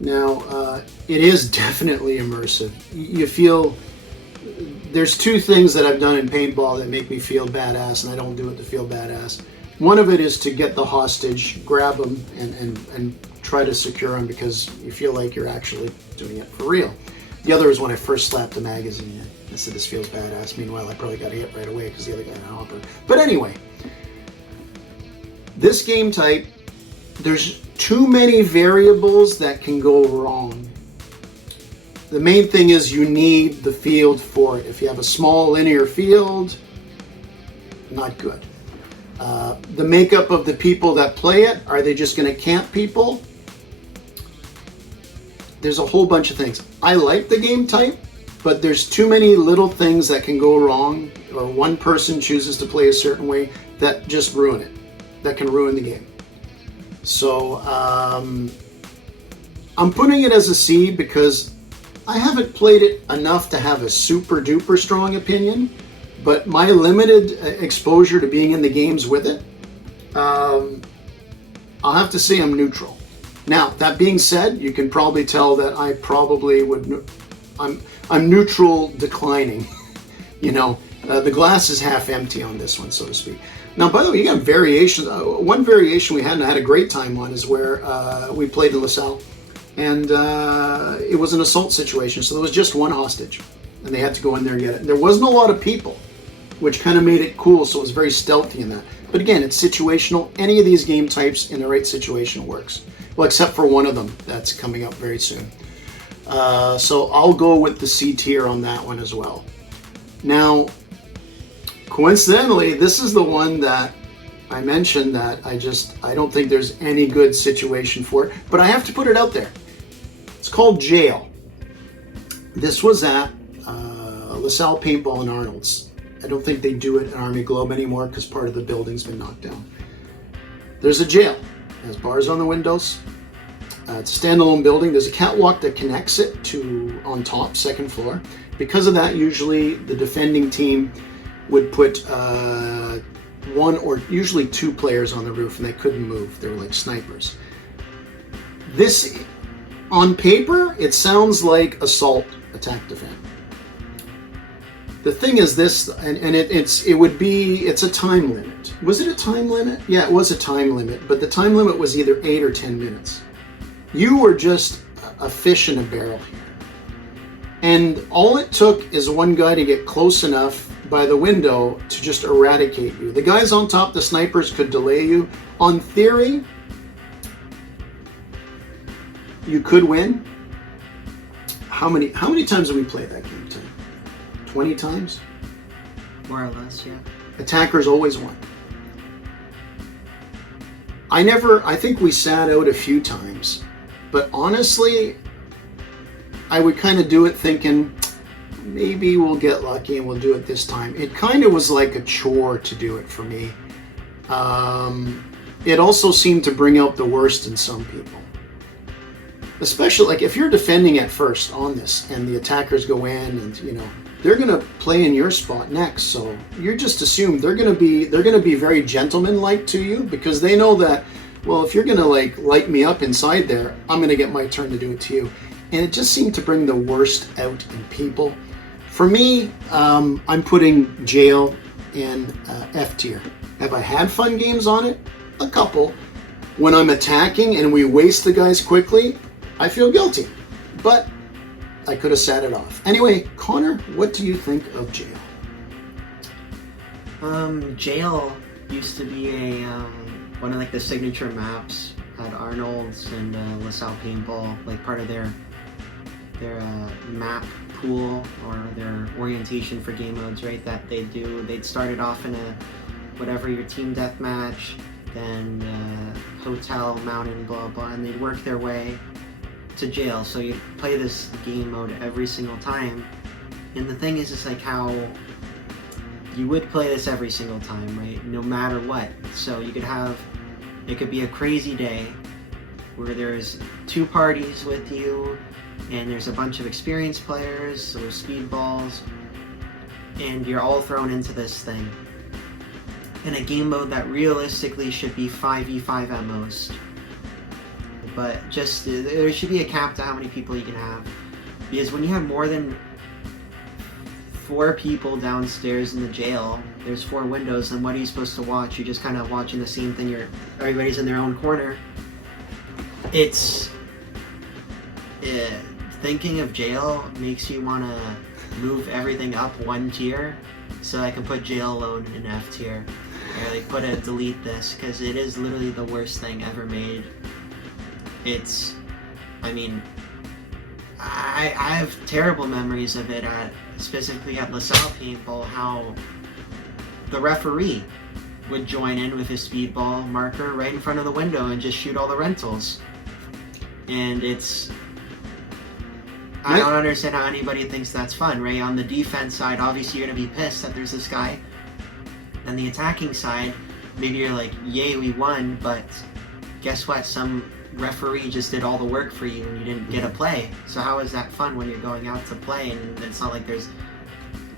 Now, it is definitely immersive. You feel, there's two things that I've done in Paintball that make me feel badass, and I don't do it to feel badass. One of it is to get the hostage, grab him, and try to secure him because you feel like you're actually doing it for real. The other is when I first slapped the magazine. I said, this feels badass. Meanwhile, I probably got hit right away because the other guy had a hopper. But anyway, this game type, there's too many variables that can go wrong. The main thing is you need the field for it. If you have a small linear field, not good. The makeup of the people that play it, are they just going to camp people? There's a whole bunch of things. I like the game type, but there's too many little things that can go wrong, or one person chooses to play a certain way that just ruin it, that can ruin the game. So I'm putting it as a C because I haven't played it enough to have a super duper strong opinion, but my limited exposure to being in the games with it, I'll have to say I'm neutral. Now, that being said, you can probably tell that I probably would, I'm neutral declining. You know, the glass is half empty on this one, so to speak. Now, by the way, you got variations. One variation we had and I had a great time on is where we played in LaSalle, and it was an assault situation, so there was just one hostage, and they had to go in there and get it. There wasn't a lot of people, which kind of made it cool, so it was very stealthy in that. But again, it's situational. Any of these game types in the right situation works. Well, except for one of them that's coming up very soon. So I'll go with the C tier on that one as well. Now, coincidentally, this is the one that I mentioned that I don't think there's any good situation for it, but I have to put it out there. It's called Jail. This was at LaSalle Paintball in Arnold's. I don't think they do it at Army Globe anymore because part of the building's been knocked down. There's a jail. It has bars on the windows. It's a standalone building. There's a catwalk that connects it to on top, second floor. Because of that, usually the defending team would put one or usually two players on the roof, and they couldn't move. They were like snipers. This, on paper, it sounds like assault, attack, defend. The thing is this, and it's a time limit. Was it a time limit? Yeah, it was a time limit, but the time limit was either 8 or 10 minutes. You were just a fish in a barrel here. And all it took is one guy to get close enough by the window to just eradicate you. The guys on top, the snipers, could delay you. On theory, you could win. How many times have we played that game? 20 times? More or less, yeah. Attackers always won. I think we sat out a few times, but honestly, I would kind of do it thinking, maybe we'll get lucky and we'll do it this time. It kind of was like a chore to do it for me. It also seemed to bring out the worst in some people. Especially like if you're defending at first on this and the attackers go in and, you know, they're going to play in your spot next, so you're just assumed they're going to be very gentleman-like to you because they know that, well, if you're going to like light me up inside there, I'm going to get my turn to do it to you. And it just seemed to bring the worst out in people. For me, I'm putting Jail in F tier. Have I had fun games on it? A couple. When I'm attacking and we waste the guys quickly, I feel guilty. But I could have sat it off. Anyway, Connor, what do you think of Jail? Jail used to be one of like the signature maps at Arnold's and LaSalle Paintball, like part of their map pool or their orientation for game modes, right? That they do. They'd started off in a whatever your team deathmatch, then hotel, mountain, blah blah, and they'd work their way to Jail. So you play this game mode every single time, and the thing is like how you would play this every single time, right? No matter what. So you could have, it could be a crazy day where there's 2 parties with you and there's a bunch of experienced players, so speedballs, and you're all thrown into this thing in a game mode that realistically should be 5v5 at most. But just, there should be a cap to how many people you can have. Because when you have more than 4 people downstairs in the jail, there's 4 windows, and what are you supposed to watch? You're just kind of watching the same thing, everybody's in their own corner. It's... thinking of Jail makes you want to move everything up 1 tier, so I can put Jail alone in F tier. Or like delete this, because it is literally the worst thing ever made. It's, I mean, I have terrible memories of it specifically at LaSalle Paintball, how the referee would join in with his speedball marker right in front of the window and just shoot all the rentals. And it's, I don't understand how anybody thinks that's fun, right? On the defense side, obviously you're gonna be pissed that there's this guy. And the attacking side, maybe you're like, yay, we won, but guess what? Some referee just did all the work for you and you didn't get a play. So how is that fun when you're going out to play and it's not like there's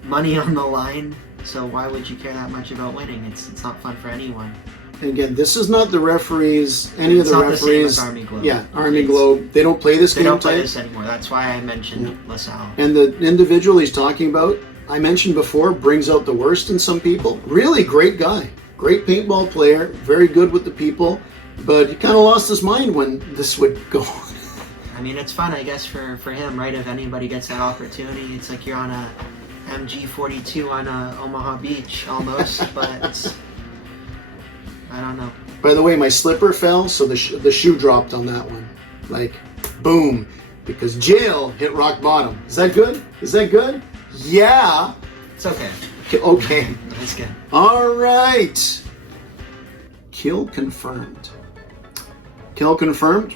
money on the line? So why would you care that much about winning? It's not fun for anyone. And again, this is not the referees, any of the referees. It's not the same as Army Globe. Yeah, Army Globe. They don't play this game. They don't play this anymore. That's why I mentioned LaSalle. And the individual he's talking about, I mentioned before, brings out the worst in some people. Really great guy. Great paintball player. Very good with the people. But he kind of lost his mind when this would go on. I mean, it's fun, I guess, for him, right? If anybody gets that opportunity, it's like you're on a MG42 on Omaha Beach, almost, but I don't know. By the way, my slipper fell, so the shoe dropped on that one. Like, boom. Because jail hit rock bottom. Is that good? Is that good? Yeah. It's okay. Okay. That's good. All right. Kill confirmed. Kill confirmed.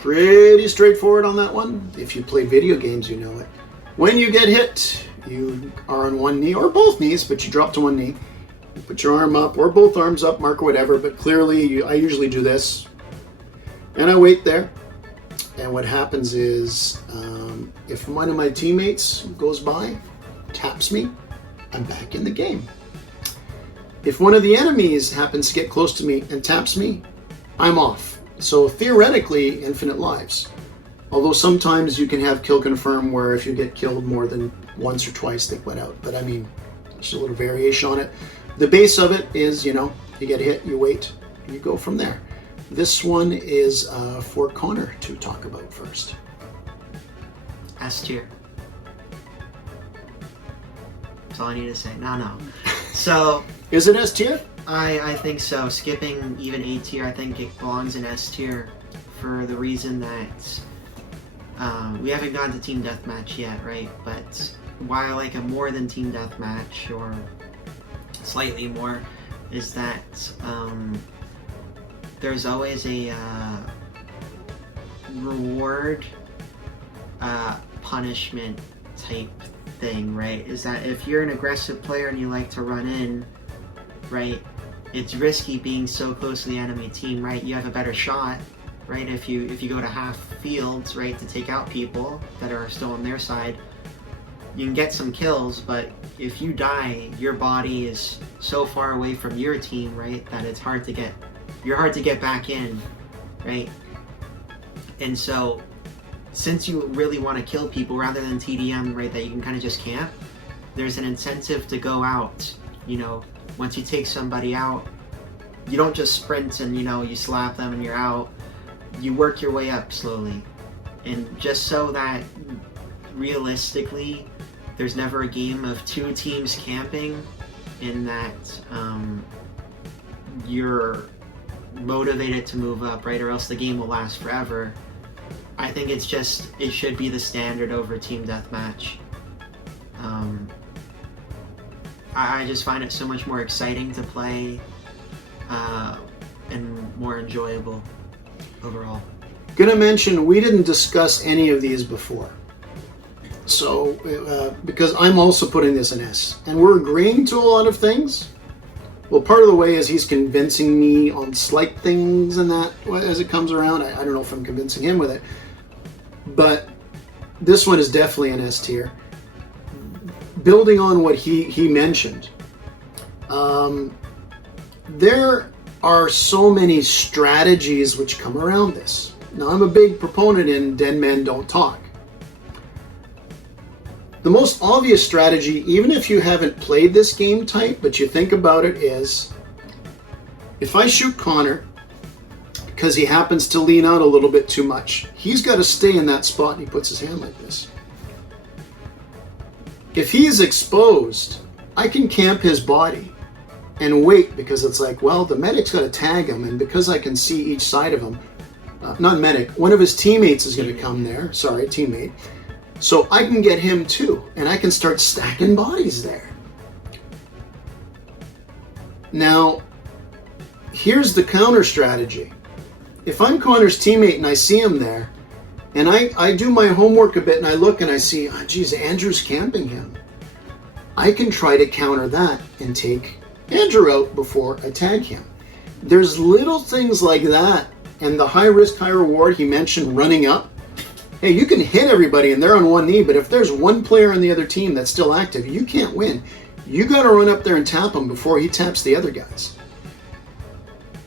Pretty straightforward on that one. If you play video games, you know it. When you get hit, you are on one knee or both knees, but you drop to one knee. You put your arm up or both arms up, mark or whatever, but clearly I usually do this. And I wait there. And what happens is if one of my teammates goes by, taps me, I'm back in the game. If one of the enemies happens to get close to me and taps me, I'm off. So theoretically, infinite lives. Although sometimes you can have kill confirm where if you get killed more than once or twice, they went out. But I mean, there's a little variation on it. The base of it is, you get hit, you wait, you go from there. This one is for Connor to talk about first. S tier. That's all I need to say. No. So... Is it S tier? I think so. Skipping even A tier, I think it belongs in S tier for the reason that we haven't gone to Team Deathmatch yet, right? But why I like it more than Team Deathmatch, or slightly more, is that there's always a reward punishment type thing, right? Is that if you're an aggressive player and you like to run in, right, it's risky being so close to the enemy team, right? You have a better shot, right? If you go to half fields, right, to take out people that are still on their side, you can get some kills, but if you die, your body is so far away from your team, right, that it's hard to get, you're hard to get back in, right? And so, since you really want to kill people rather than TDM, right, that you can kind of just camp, there's an incentive to go out, once you take somebody out, you don't just sprint and, you slap them and you're out. You work your way up slowly. And just so that realistically, there's never a game of two teams camping, in that you're motivated to move up, right? Or else the game will last forever. I think it should be the standard over Team Deathmatch. I just find it so much more exciting to play and more enjoyable overall. Gonna mention, we didn't discuss any of these before. So, because I'm also putting this in S, and we're agreeing to a lot of things. Well, part of the way is he's convincing me on slight things and that as it comes around. I don't know if I'm convincing him with it. But this one is definitely an S tier. Building on what he mentioned, there are so many strategies which come around this. Now, I'm a big proponent in Dead Men Don't Talk. The most obvious strategy, even if you haven't played this game type, but you think about it, is if I shoot Connor because he happens to lean out a little bit too much, he's got to stay in that spot, and he puts his hand like this. If he's exposed, I can camp his body and wait, because it's like, well, the medic's got to tag him, and because I can see each side of him, not medic, one of his teammates is going to come there. Sorry, teammate. So I can get him too, and I can start stacking bodies there. Now, here's the counter strategy. If I'm Connor's teammate and I see him there, and I do my homework a bit and I look and I see, oh, geez, Andrew's camping him. I can try to counter that and take Andrew out before I tag him. There's little things like that, and the high risk, high reward he mentioned, running up. Hey, you can hit everybody and they're on one knee, but if there's one player on the other team that's still active, you can't win. You got to run up there and tap him before he taps the other guys.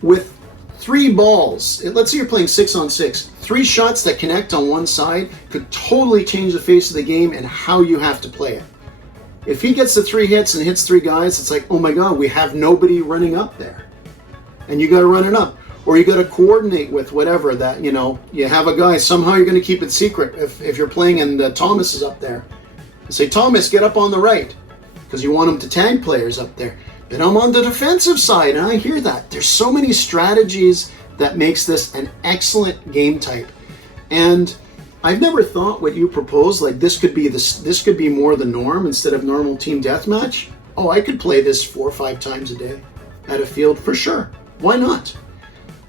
With 3 balls, let's say you're playing 6-on-6, 3 shots that connect on one side could totally change the face of the game and how you have to play it. If he gets the 3 hits and hits 3 guys, it's like, oh my God, we have nobody running up there. And you got to run it up. Or you got to coordinate with whatever that, you know, you have a guy, somehow you're going to keep it secret. If you're playing and Thomas is up there, you say, Thomas, get up on the right, because you want him to tag players up there. But I'm on the defensive side, and I hear that. There's so many strategies that makes this an excellent game type. And I've never thought what you propose, like this could be more the norm instead of normal team deathmatch. Oh, I could play this 4 or 5 times a day at a field for sure. Why not?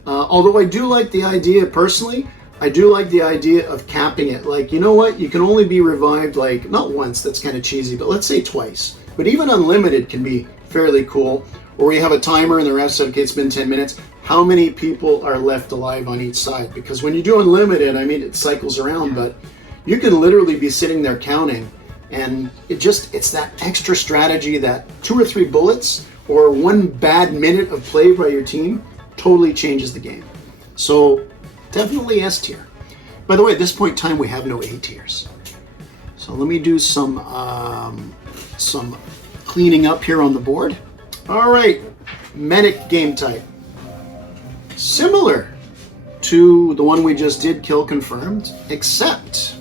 Although I do like the idea, personally, I do like the idea of capping it. Like, you know what? You can only be revived, like, not once, that's kind of cheesy, but let's say twice. But even unlimited can be fairly cool. Or you have a timer and the ref said, okay, it's been 10 minutes. How many people are left alive on each side? Because when you do unlimited, I mean, it cycles around, but you can literally be sitting there counting. And it's that extra strategy that 2 or 3 bullets or 1 bad minute of play by your team totally changes the game. So definitely S tier. By the way, at this point in time, we have no A tiers. So let me do some cleaning up here on the board. All right, medic game type. Similar to the one we just did, kill confirmed, except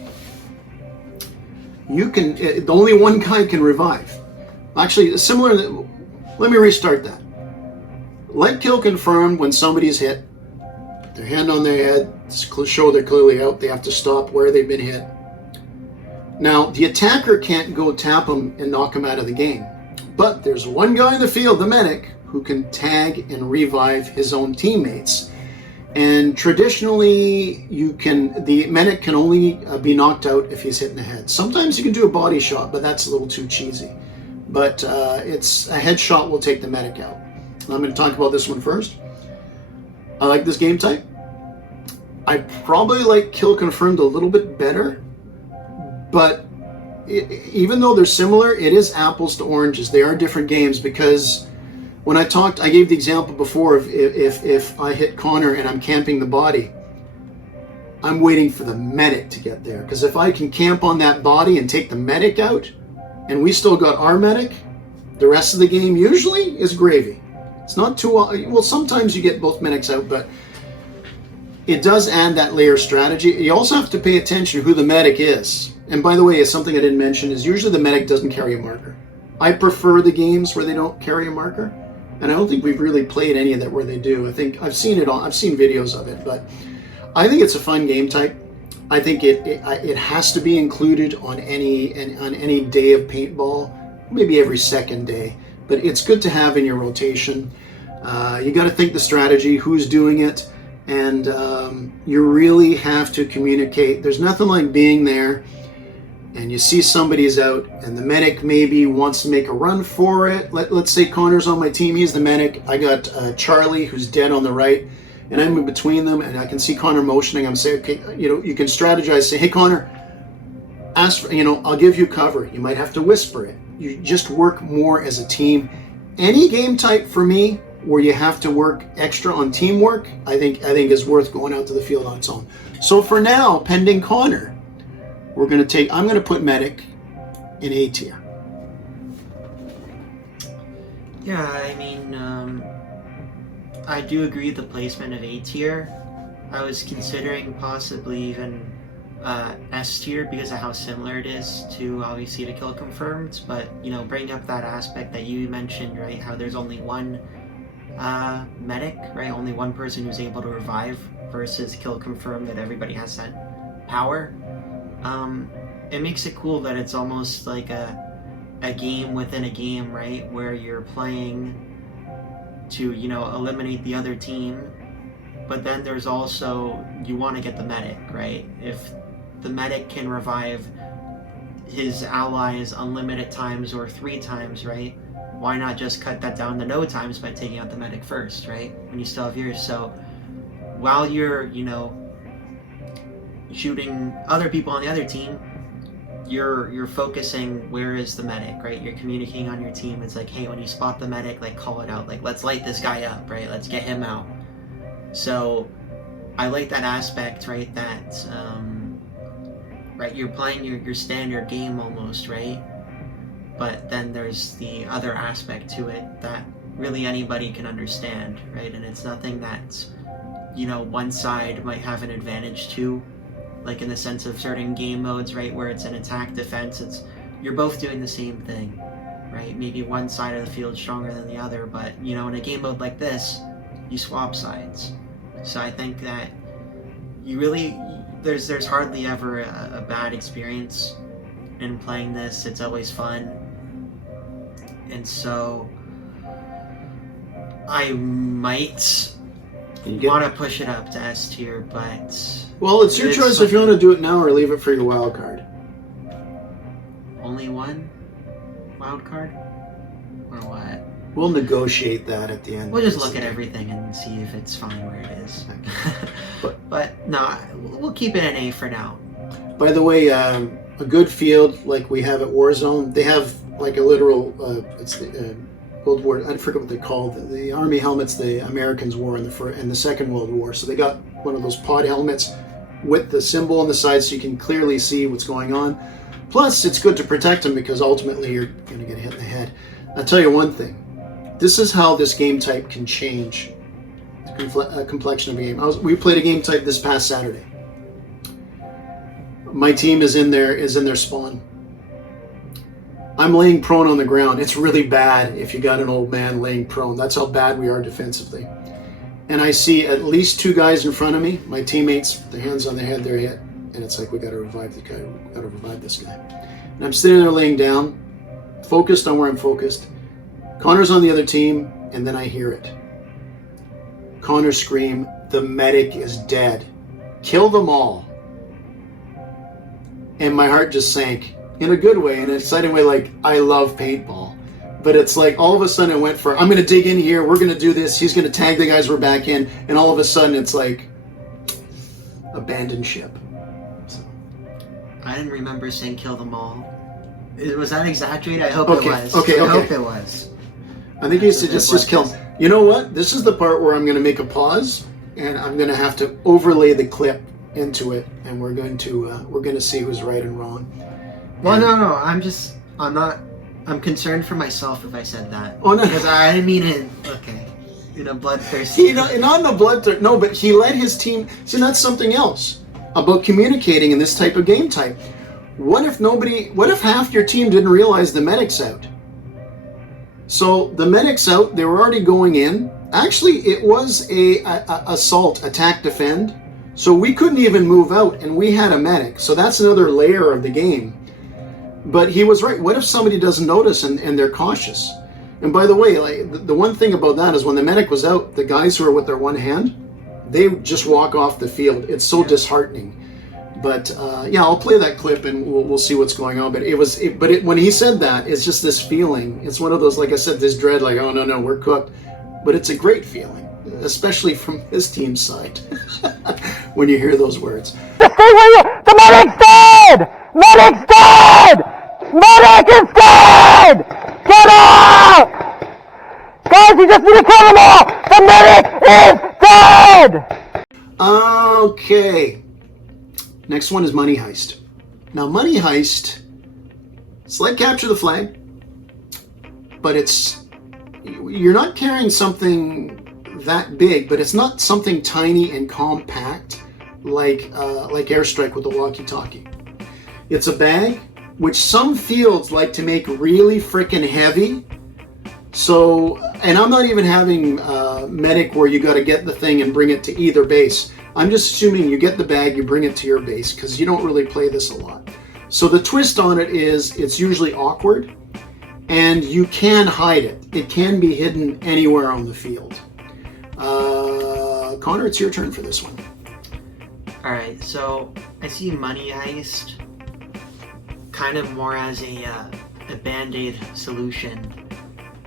you can, only one guy can revive. Actually, similar, let me restart that. Like kill confirmed, when somebody's hit, their hand on their head, show they're clearly out, they have to stop where they've been hit. Now, the attacker can't go tap them and knock them out of the game. But there's one guy in the field, the medic, who can tag and revive his own teammates. And traditionally, the medic can only be knocked out if he's hit in the head. Sometimes you can do a body shot, but that's a little too cheesy. But it's a headshot will take the medic out. I'm going to talk about this one first. I like this game type. I probably like kill confirmed a little bit better, but even though they're similar, it is apples to oranges. They are different games, because when I gave the example before of if I hit Connor and I'm camping the body, I'm waiting for the medic to get there. Because if I can camp on that body and take the medic out, and we still got our medic, the rest of the game usually is gravy. It's not too, well, sometimes you get both medics out, but it does add that layer of strategy. You also have to pay attention to who the medic is. And by the way, it's something I didn't mention, is usually the medic doesn't carry a marker. I prefer the games where they don't carry a marker, and I don't think we've really played any of that where they do. I think I've seen videos of it, but I think it's a fun game type. I think it has to be included on any day of paintball, maybe every second day. But it's good to have in your rotation. You got to think the strategy, who's doing it, and you really have to communicate. There's nothing like being there and you see somebody's out and the medic maybe wants to make a run for it. Let's say Connor's on my team, he's the medic. I got Charlie who's dead on the right, and I'm in between them and I can see Connor motioning. I'm saying, okay, you can strategize, say, hey Connor, ask for, I'll give you cover. You might have to whisper it. You just work more as a team. Any game type for me where you have to work extra on teamwork, I think is worth going out to the field on its own. So for now, pending Connor, I'm going to put medic in A tier. Yeah, I mean, I do agree with the placement of A tier. I was considering possibly even S tier because of how similar it is to, obviously, to kill confirmed, but bringing up that aspect that you mentioned, right, how there's only one medic, right, only one person who's able to revive versus kill confirm that everybody has that power. It makes it cool that it's almost like a game within a game, right? Where you're playing to, you know, eliminate the other team, but then there's also, you want to get the medic, right? If the medic can revive his allies unlimited times or 3 times, right? Why not just cut that down to no times by taking out the medic first, right? When you still have yours. So while you're, you know, shooting other people on the other team, you're focusing where is the medic, right? You're communicating on your team. It's like, hey, when you spot the medic, like call it out, like let's light this guy up, right? Let's get him out. So I like that aspect, right? That right, you're playing your standard game almost, right? But then there's the other aspect to it that really anybody can understand, right? And it's nothing that, you know, one side might have an advantage to, like in the sense of certain game modes, right, where it's an attack defense, it's you're both doing the same thing, right? Maybe one side of the field stronger than the other, but you know, in a game mode like this, you swap sides. So I think that you really, there's hardly ever a bad experience in playing this. It's always fun. And so I might want to push it up to S tier, but well, it's your choice if you want to do it now or leave it for your wild card. Only one wild card, or what? We'll negotiate that at the end. We'll just look at everything and see if it's fine where it is. But no, we'll keep it an A for now. By the way, a good field like we have at Warzone, they have like a literal, it's the World War, I forget what they call the army helmets the Americans wore in the Second World War. So they got one of those pod helmets with the symbol on the side so you can clearly see what's going on. Plus, it's good to protect them because ultimately you're going to get hit in the head. I'll tell you one thing. This is how this game type can change the complexion of a game. We played a game type this past Saturday. My team is in their spawn. I'm laying prone on the ground. It's really bad if you got an old man laying prone. That's how bad we are defensively. And I see at least 2 guys in front of me. My teammates, their hands on their head, they're hit. And it's like, we got to revive the guy. We got to revive this guy. And I'm sitting there laying down, focused on where I'm focused. Connor's on the other team, and then I hear it. Connor scream, "The medic is dead. Kill them all." And my heart just sank in a good way, in an exciting way, like I love paintball. But it's like all of a sudden it went for, I'm going to dig in here, we're going to do this, he's going to tag the guys we're back in, and all of a sudden it's like abandoned ship. So. I didn't remember saying kill them all. Was that exaggerated? I hope it was. Okay. I hope it was. I think he said just kill him. You know what? This is the part where I'm going to make a pause, and I'm going to have to overlay the clip into it, and we're going to see who's right and wrong. Well, no. I'm concerned for myself if I said that. Oh no, because I didn't mean it. Okay, in a bloodthirsty. Not in a bloodthirsty. No, but he led his team. See, that's something else about communicating in this type of game type. What if half your team didn't realize the medic's out? So the medic's out, they were already going in. Actually, it was a assault, attack, defend. So we couldn't even move out, and we had a medic. So that's another layer of the game. But he was right. What if somebody doesn't notice and they're cautious? And by the way, like the one thing about that is when the medic was out, the guys who are with their one hand, they just walk off the field. It's so disheartening. But yeah, I'll play that clip and we'll see what's going on. But when he said that, it's just this feeling. It's one of those, like I said, this dread, like, oh no, we're cooked. But it's a great feeling, especially from his team's side, when you hear those words. The medic's dead! Medic's dead! Medic is dead! Get out! Guys, you just need to kill them all! The medic is dead! Okay. Next one is Money Heist. Now, Money Heist, it's like Capture the Flag, but you're not carrying something that big, but it's not something tiny and compact like Airstrike with the walkie-talkie. It's a bag, which some fields like to make really freaking heavy. So, and I'm not even having medic where you got to get the thing and bring it to either base. I'm just assuming you get the bag, you bring it to your base, because you don't really play this a lot. So the twist on it is it's usually awkward, and you can hide it. It can be hidden anywhere on the field. Connor, it's your turn for this one. Alright, so I see Money Heist kind of more as a band-aid solution,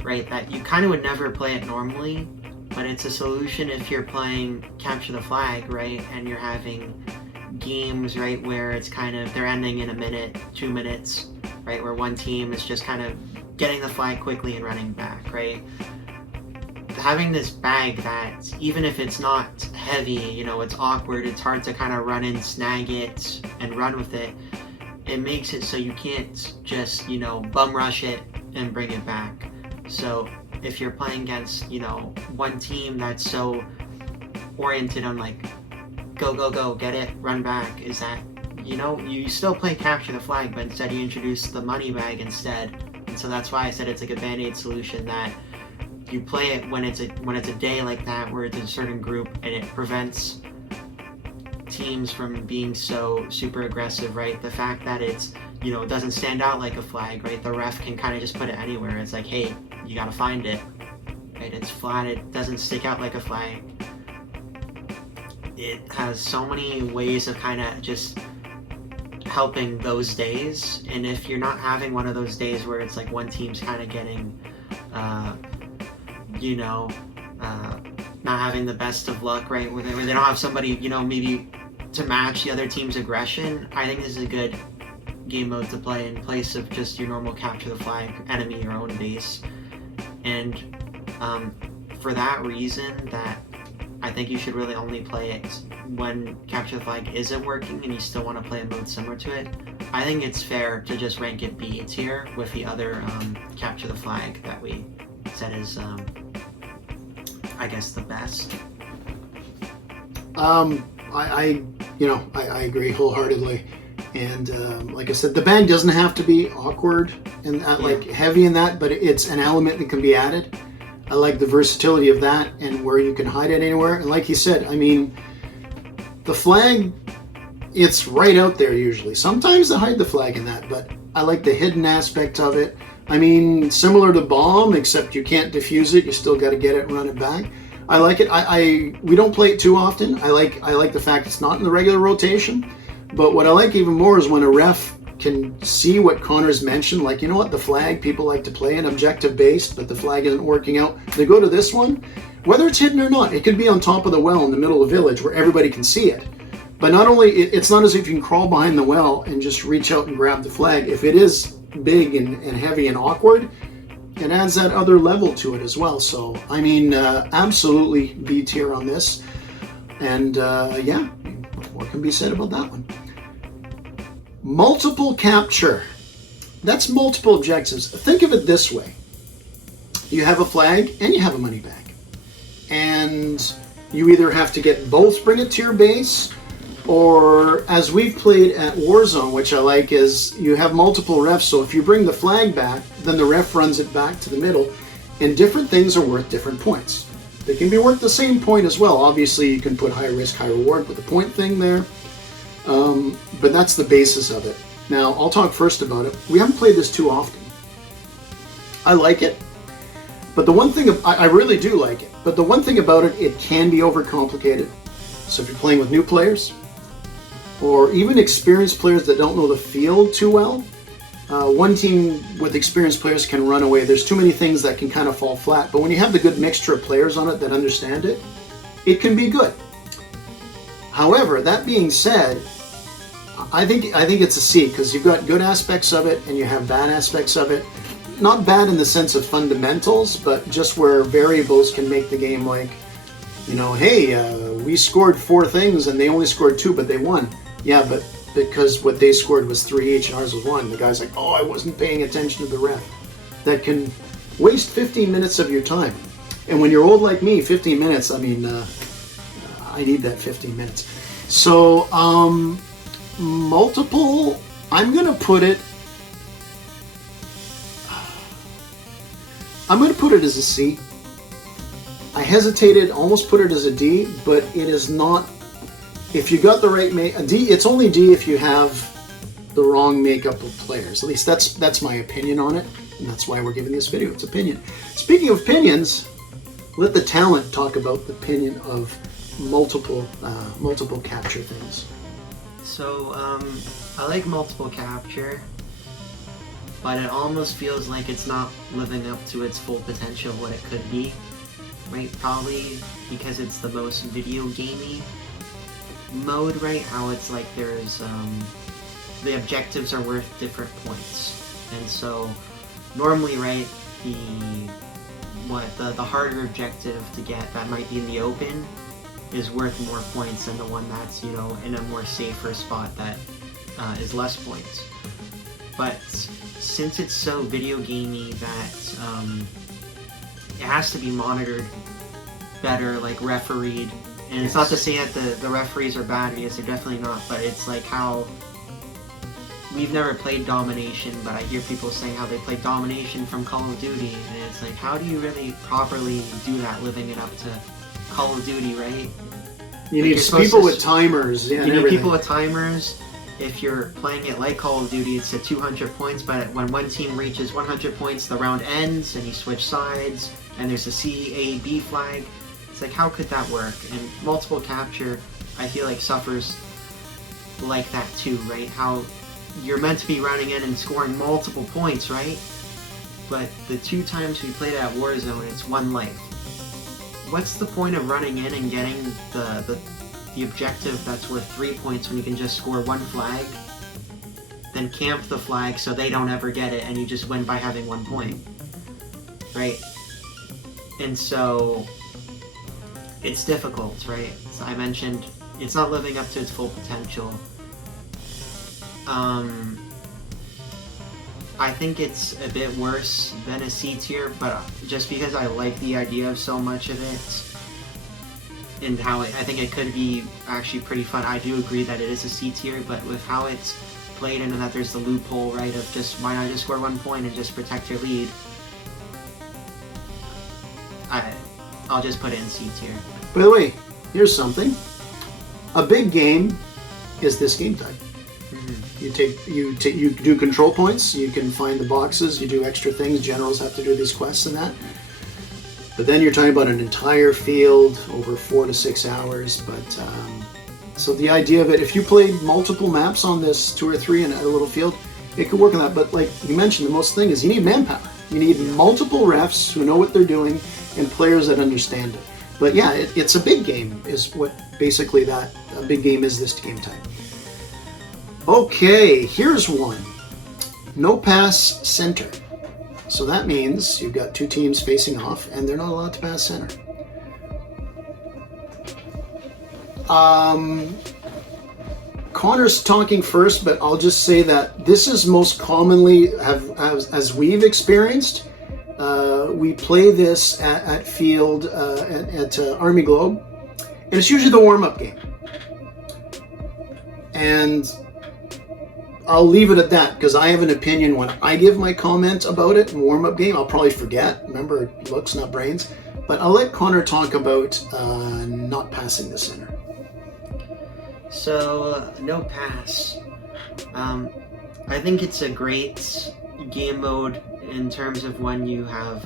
right? That you kind of would never play it normally, but it's a solution if you're playing Capture the Flag, right? And you're having games, right, where it's kind of, they're ending in a minute, 2 minutes, right? Where one team is just kind of getting the flag quickly and running back, right? Having this bag that, even if it's not heavy, you know, it's awkward, it's hard to kind of run in, snag it, and run with it, it makes it so you can't just, you know, bum rush it and bring it back. So if you're playing against, you know, one team that's so oriented on like, go, go, go, get it, run back, is that, you know, you still play Capture the Flag, but instead you introduce the money bag instead. And so that's why I said it's like a band-aid solution, that you play it when it's a day like that where it's a certain group, and it prevents teams from being so super aggressive, right? The fact that it's, you know, it doesn't stand out like a flag, right? The ref can kind of just put it anywhere. It's like, hey, you gotta find it, right? It's flat, it doesn't stick out like a flag. It has so many ways of kind of just helping those days, and if you're not having one of those days where it's like one team's kind of getting you know, not having the best of luck, right, where they don't have somebody, you know, maybe to match the other team's aggression, I think this is a good game mode to play in place of just your normal Capture the Flag, enemy your own base. And for that reason, that I think you should really only play it when Capture the Flag isn't working and you still want to play a mode similar to it. I think it's fair to just rank it B tier with the other Capture the Flag that we said is, I guess, the best. I agree wholeheartedly. And like I said, the bag doesn't have to be awkward and like heavy in that, but it's an element that can be added. I like the versatility of that and where you can hide it anywhere. And like you said, I mean, the flag, it's right out there usually. Sometimes they hide the flag in that, but I like the hidden aspect of it. I mean, similar to bomb, except you can't defuse it. You still got to get it and run it back. I like it. We don't play it too often. I like the fact it's not in the regular rotation. But what I like even more is when a ref can see what Connor's mentioned, like, you know what, the flag, people like to play an objective based, but the flag isn't working out. They go to this one, whether it's hidden or not. It could be on top of the well in the middle of the village where everybody can see it. But not only, it's not as if you can crawl behind the well and just reach out and grab the flag. If it is big and heavy and awkward, it adds that other level to it as well. So, I mean, absolutely B tier on this. And yeah, what can be said about that one? Multiple capture. That's multiple objectives. Think of it this way. You have a flag and you have a money bag. And you either have to get both, bring it to your base, or as we've played at Warzone, which I like, is you have multiple refs. So if you bring the flag back, then the ref runs it back to the middle, and different things are worth different points. They can be worth the same point as well. Obviously, you can put high risk, high reward with the point thing there. But that's the basis of it. Now, I'll talk first about it. We haven't played this too often. I like it. But the one thing, I really do like it. But the one thing about it, it can be overcomplicated. So if you're playing with new players, or even experienced players that don't know the field too well, one team with experienced players can run away. There's too many things that can kind of fall flat. But when you have the good mixture of players on it that understand it, it can be good. However, that being said, I think it's a C, because you've got good aspects of it and you have bad aspects of it. Not bad in the sense of fundamentals, but just where variables can make the game like, you know, hey, we scored 4 things and they only scored 2, but they won. Yeah, but because what they scored was 3 each and ours was 1. The guy's like, oh, I wasn't paying attention to the ref. That can waste 15 minutes of your time. And when you're old like me, 15 minutes, I mean, I need that 15 minutes. So, multiple, I'm going to put it as a C. I hesitated, almost put it as a D, but it is not if you got the right D, it's only D if you have the wrong makeup of players. At least that's my opinion on it, and that's why we're giving this video its opinion. Speaking of opinions, let the talent talk about the opinion of multiple capture things. So I like multiple capture, but it almost feels like it's not living up to its full potential, what it could be, right? Probably because it's the most video gamey mode, right? How it's like there's the objectives are worth different points, and so normally, right, the harder objective to get that might be in the open is worth more points than the one that's, you know, in a more safer spot that is less points. But since it's so video gamey that it has to be monitored better, like refereed, and it's not to say that the referees are bad, because they're definitely not, but it's like how we've never played Domination, but I hear people saying how they play Domination from Call of Duty, and it's like, how do you really properly do that, living it up to Call of Duty, right? You like need people with timers. Yeah, you need people with timers. If you're playing it like Call of Duty, it's at 200 points, but when one team reaches 100 points, the round ends, and you switch sides, and there's a C, A, B flag. It's like, how could that work? And multiple capture, I feel like, suffers like that too, right? How you're meant to be running in and scoring multiple points, right? But the 2 times we played at Warzone, it's 1 life. What's the point of running in and getting the objective that's worth 3 points when you can just score 1 flag, then camp the flag so they don't ever get it, and you just win by having 1 point, right? And so it's difficult, right? So I mentioned it's not living up to its full potential. I think it's a bit worse than a C tier, but just because I like the idea of so much of it, and how I think it could be actually pretty fun. I do agree that it is a C tier, but with how it's played, and that there's the loophole, right, of just why not just score 1 point and just protect your lead, I'll just put it in C tier. By the way, here's something. A big game is this game type. You do control points, you can find the boxes, you do extra things, generals have to do these quests and that. But then you're talking about an entire field over 4 to 6 hours. But so the idea of it, if you played multiple maps on this 2 or 3 in a little field, it could work on that. But like you mentioned, the most thing is you need manpower. You need multiple refs who know what they're doing and players that understand it. But yeah, it's a big game is what basically a big game is this game type. Okay, here's one. No pass center. So that means you've got 2 teams facing off and they're not allowed to pass center. Connor's talking first, but I'll just say that this is most commonly, as we've experienced, we play this at field at Army Globe, and it's usually the warm-up game. And I'll leave it at that, because I have an opinion when I give my comment about it in warm-up game. I'll probably forget. Remember, looks, not brains. But I'll let Connor talk about not passing the center. So, no pass. I think it's a great game mode in terms of when you have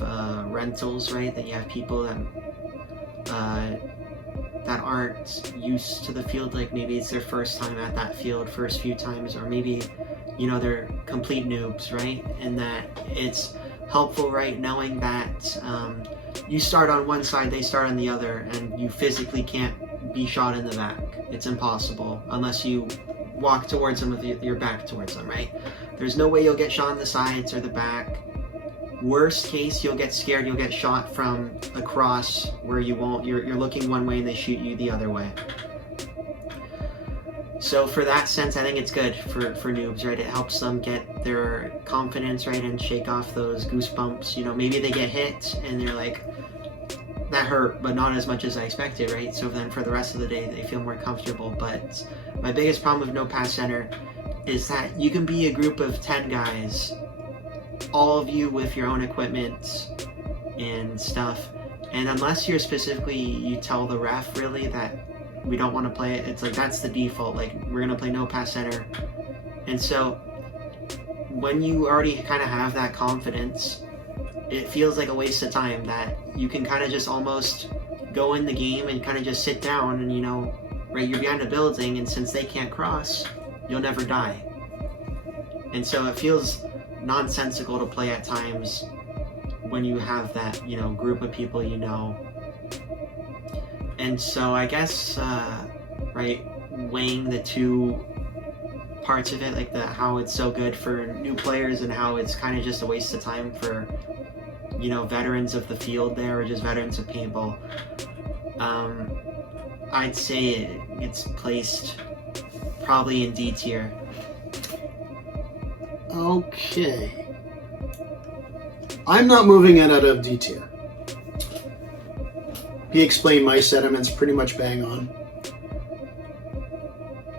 rentals, right? That you have people that aren't used to the field, like maybe it's their first time at that field, first few times, or maybe, you know, they're complete noobs, right? And that it's helpful, right, knowing that you start on one side, they start on the other, and you physically can't be shot in the back. It's impossible unless you walk towards them with your back towards them, right? There's no way you'll get shot in the sides or the back. Worst case, you'll get scared, you'll get shot from across where you won't, you're looking one way and they shoot you the other way. So for that sense, I think it's good for noobs, right? It helps them get their confidence, right, and shake off those goosebumps. You know, maybe they get hit and they're like, that hurt, but not as much as I expected, right? So then for the rest of the day, they feel more comfortable. But my biggest problem with no pass center is that you can be a group of 10 guys, all of you with your own equipment and stuff, and unless you're specifically, you tell the ref really that we don't want to play it. It's like that's the default. Like we're gonna play no pass center, and so when you already kind of have that confidence, it feels like a waste of time that you can kind of just almost go in the game and kind of just sit down and, you know, right, you're behind a building, and since they can't cross, you'll never die. And so it feels nonsensical to play at times when you have that, you know, group of people, you know. And so I guess, right, weighing the two parts of it, like how it's so good for new players and how it's kind of just a waste of time for, you know, veterans of the field there, or just veterans of paintball. I'd say it's placed probably in D tier. Okay. I'm not moving it out of D tier. He explained my sentiments pretty much bang on.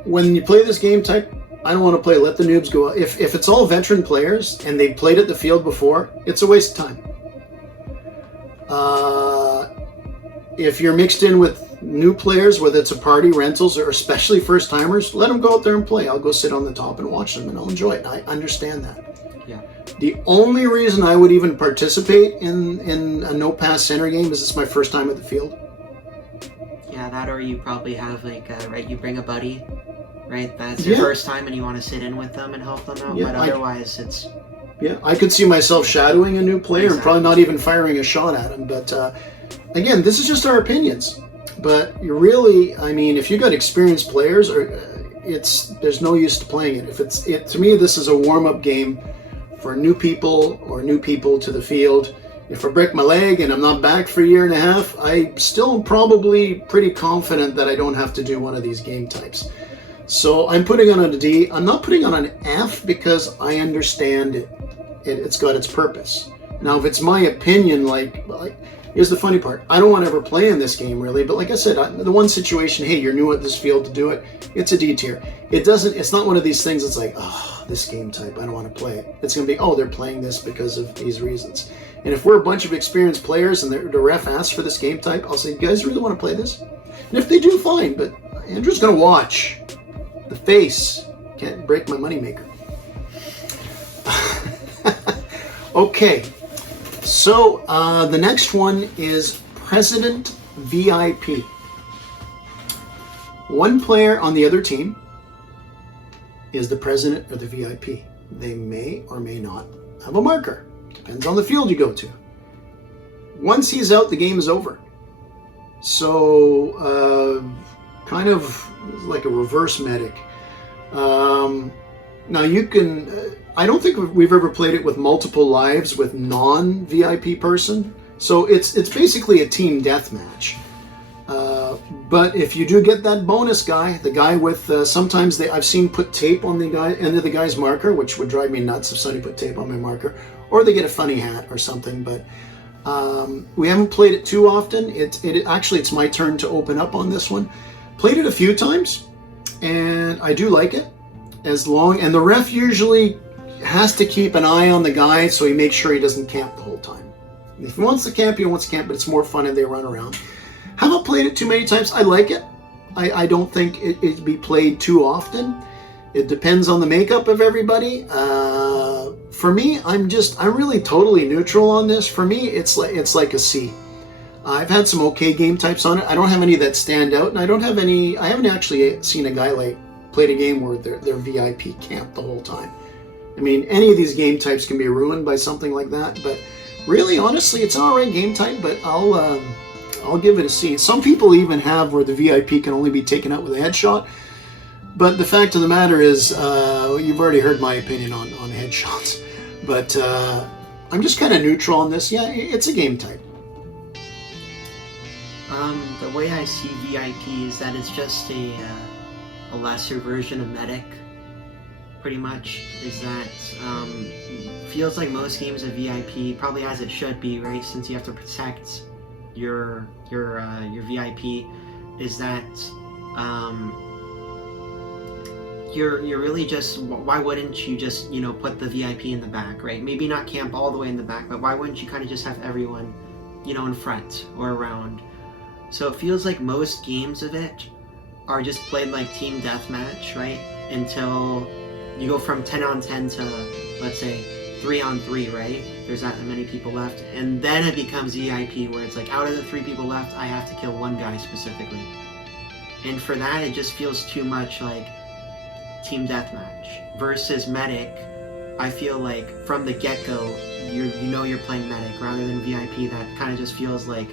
When you play this game type, I don't want to play let the noobs go out. If it's all veteran players and they've played at the field before, it's a waste of time. If you're mixed in with new players, whether it's a party, rentals, or especially first timers, let them go out there and play. I'll go sit on the top and watch them, and I'll enjoy it. I understand that. Yeah. The only reason I would even participate in a no pass center game is it's my first time at the field. Yeah, that, or you probably have like right, you bring a buddy, right? That's your first time and you want to sit in with them and help them out. Yeah, but otherwise, it's I could see myself shadowing a new player and probably not even firing a shot at him. But again, this is just our opinions. But you really, I mean, if you got experienced players, or there's no use to playing it. To me, this is a warm-up game for new people or new people to the field. If I break my leg and I'm not back for a year and a half, I'm still probably pretty confident that I don't have to do one of these game types. So I'm putting it on a D. I'm not putting it on an F because I understand it's got its purpose. Now, if it's my opinion, like here's the funny part. I don't want to ever play in this game really, but like I said, the one situation, hey, you're new at this field to do it, it's a D tier. It's not one of these things that's like, oh, this game type, I don't want to play it. It's going to be, oh, they're playing this because of these reasons. And if we're a bunch of experienced players and the ref asks for this game type, I'll say, you guys really want to play this? And if they do, fine, but Andrew's going to watch. The face can't break my moneymaker. Okay, so the next one is President VIP. One player on the other team is the president or the VIP. They may or may not have a marker. Depends on the field you go to. Once he's out, the game is over. So, kind of like a reverse medic. Now you can, I don't think we've ever played it with multiple lives with non-VIP person. So it's basically a team deathmatch. But if you do get that bonus guy, the guy with, sometimes I've seen put tape on the guy, end of the guy's marker, which would drive me nuts if somebody put tape on my marker, or they get a funny hat or something. But we haven't played it too often. Actually, it's my turn to open up on this one. Played it a few times, and I do like it. And the ref usually has to keep an eye on the guy so he makes sure he doesn't camp the whole time. If he wants to camp, he wants to camp, but it's more fun if they run around. Haven't played it too many times. I like it. I don't think it'd be played too often. It depends on the makeup of everybody. For me, I'm really totally neutral on this. For me, it's like a C. I've had some okay game types on it. I don't have any that stand out, and I haven't actually seen a guy like played a game where they're VIP camped the whole time. I mean, any of these game types can be ruined by something like that, but really, honestly, it's an alright game type, but I'll give it a C. Some people even have where the VIP can only be taken out with a headshot, but the fact of the matter is, you've already heard my opinion on headshots, but I'm just kind of neutral on this. Yeah, it's a game type. The way I see VIP is that it's just a lesser version of medic, pretty much. Is that feels like most games of VIP, probably as it should be, right? Since you have to protect your VIP, is that you're really just, why wouldn't you just, you know, put the VIP in the back, right? Maybe not camp all the way in the back, but why wouldn't you kind of just have everyone, you know, in front or around? So it feels like most games of it are just played like team deathmatch, right? Until you go from 10 on 10 to, let's say, 3 on 3, right? There's not that many people left. And then it becomes EIP, where it's like, out of the 3 people left, I have to kill 1 guy specifically. And for that, it just feels too much like team deathmatch. Versus medic, I feel like from the get-go, you know you're playing medic, rather than VIP. That kind of just feels like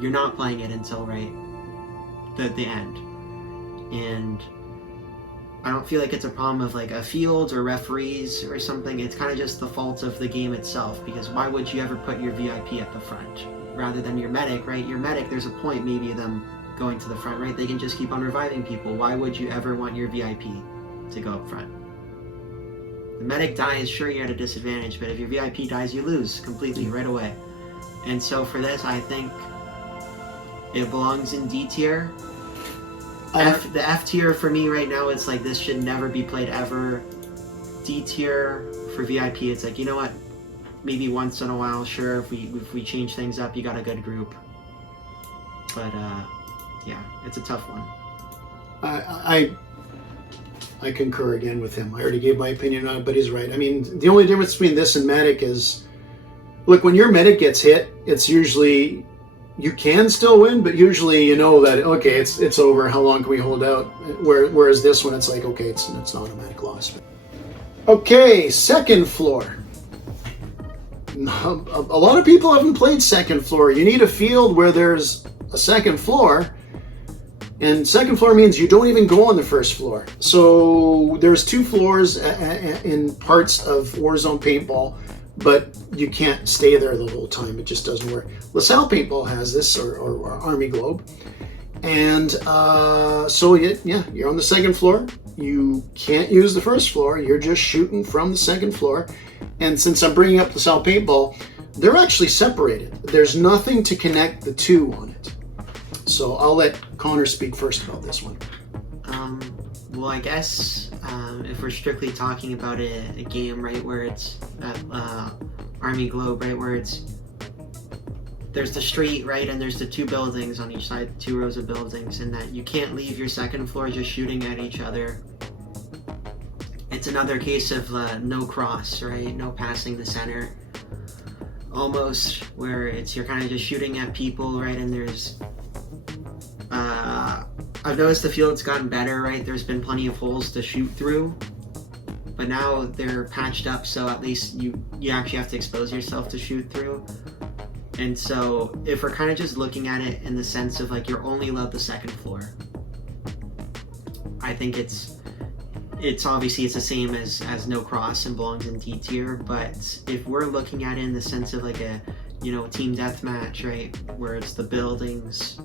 you're not playing it until the end. And I don't feel like it's a problem of like a field or referees or something. It's kind of just the fault of the game itself, because why would you ever put your VIP at the front rather than your medic, right? Your medic, there's a point maybe of them going to the front, right? They can just keep on reviving people. Why would you ever want your VIP to go up front? The medic dies, sure, you're at a disadvantage, but if your VIP dies, you lose completely right away. And so for this, I think it belongs in D tier. The F tier for me right now, it's like this should never be played ever. D tier for VIP, it's like, you know what? Maybe once in a while, sure, if we change things up, you got a good group. But yeah, it's a tough one. I concur again with him. I already gave my opinion on it, but he's right. I mean, the only difference between this and medic is, look, when your medic gets hit, it's usually, you can still win, but usually you know that, okay, it's over. How long can we hold out? Whereas this one, it's like, okay, it's an automatic loss. Okay, second floor. A lot of people haven't played second floor. You need a field where there's a second floor. And second floor means you don't even go on the first floor. So there's 2 floors in parts of Warzone Paintball, but you can't stay there the whole time. It just doesn't work. LaSalle Paintball has this, or Army Globe. And so yeah, you're on the second floor. You can't use the first floor. You're just shooting from the second floor. And since I'm bringing up LaSalle Paintball, they're actually separated. There's nothing to connect the 2 on it. So I'll let Connor speak first about this one. Well, I guess if we're strictly talking about a game, right, where it's Army Globe, right, where there's the street, right, and there's the 2 buildings on each side, 2 rows of buildings, and that you can't leave your second floor just shooting at each other. It's another case of no cross, right, no passing the center. Almost, where you're kind of just shooting at people, right, and there's I've noticed the field's gotten better, right? There's been plenty of holes to shoot through, but now they're patched up, so at least you actually have to expose yourself to shoot through. And so if we're kind of just looking at it in the sense of like you're only allowed the second floor, I think it's obviously it's the same as no cross and belongs in D tier. But if we're looking at it in the sense of like a team deathmatch, right, where it's the buildings,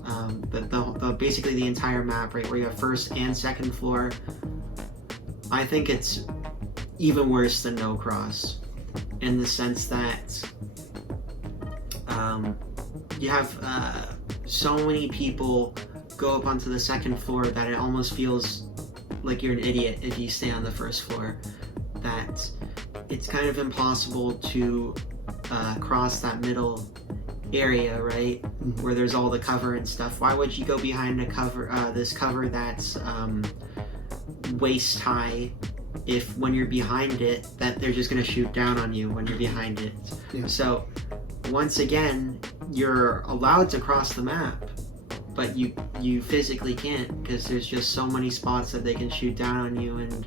the basically the entire map, right, where you have first and second floor, I think it's even worse than no cross, in the sense that you have so many people go up onto the second floor that it almost feels like you're an idiot if you stay on the first floor. That it's kind of impossible to cross that middle area, right, where there's all the cover and stuff. Why would you go behind a cover, this cover that's waist high, if when you're behind it, that they're just going to shoot down on you when you're behind it? Yeah. So once again, you're allowed to cross the map, but you physically can't, because there's just so many spots that they can shoot down on you, and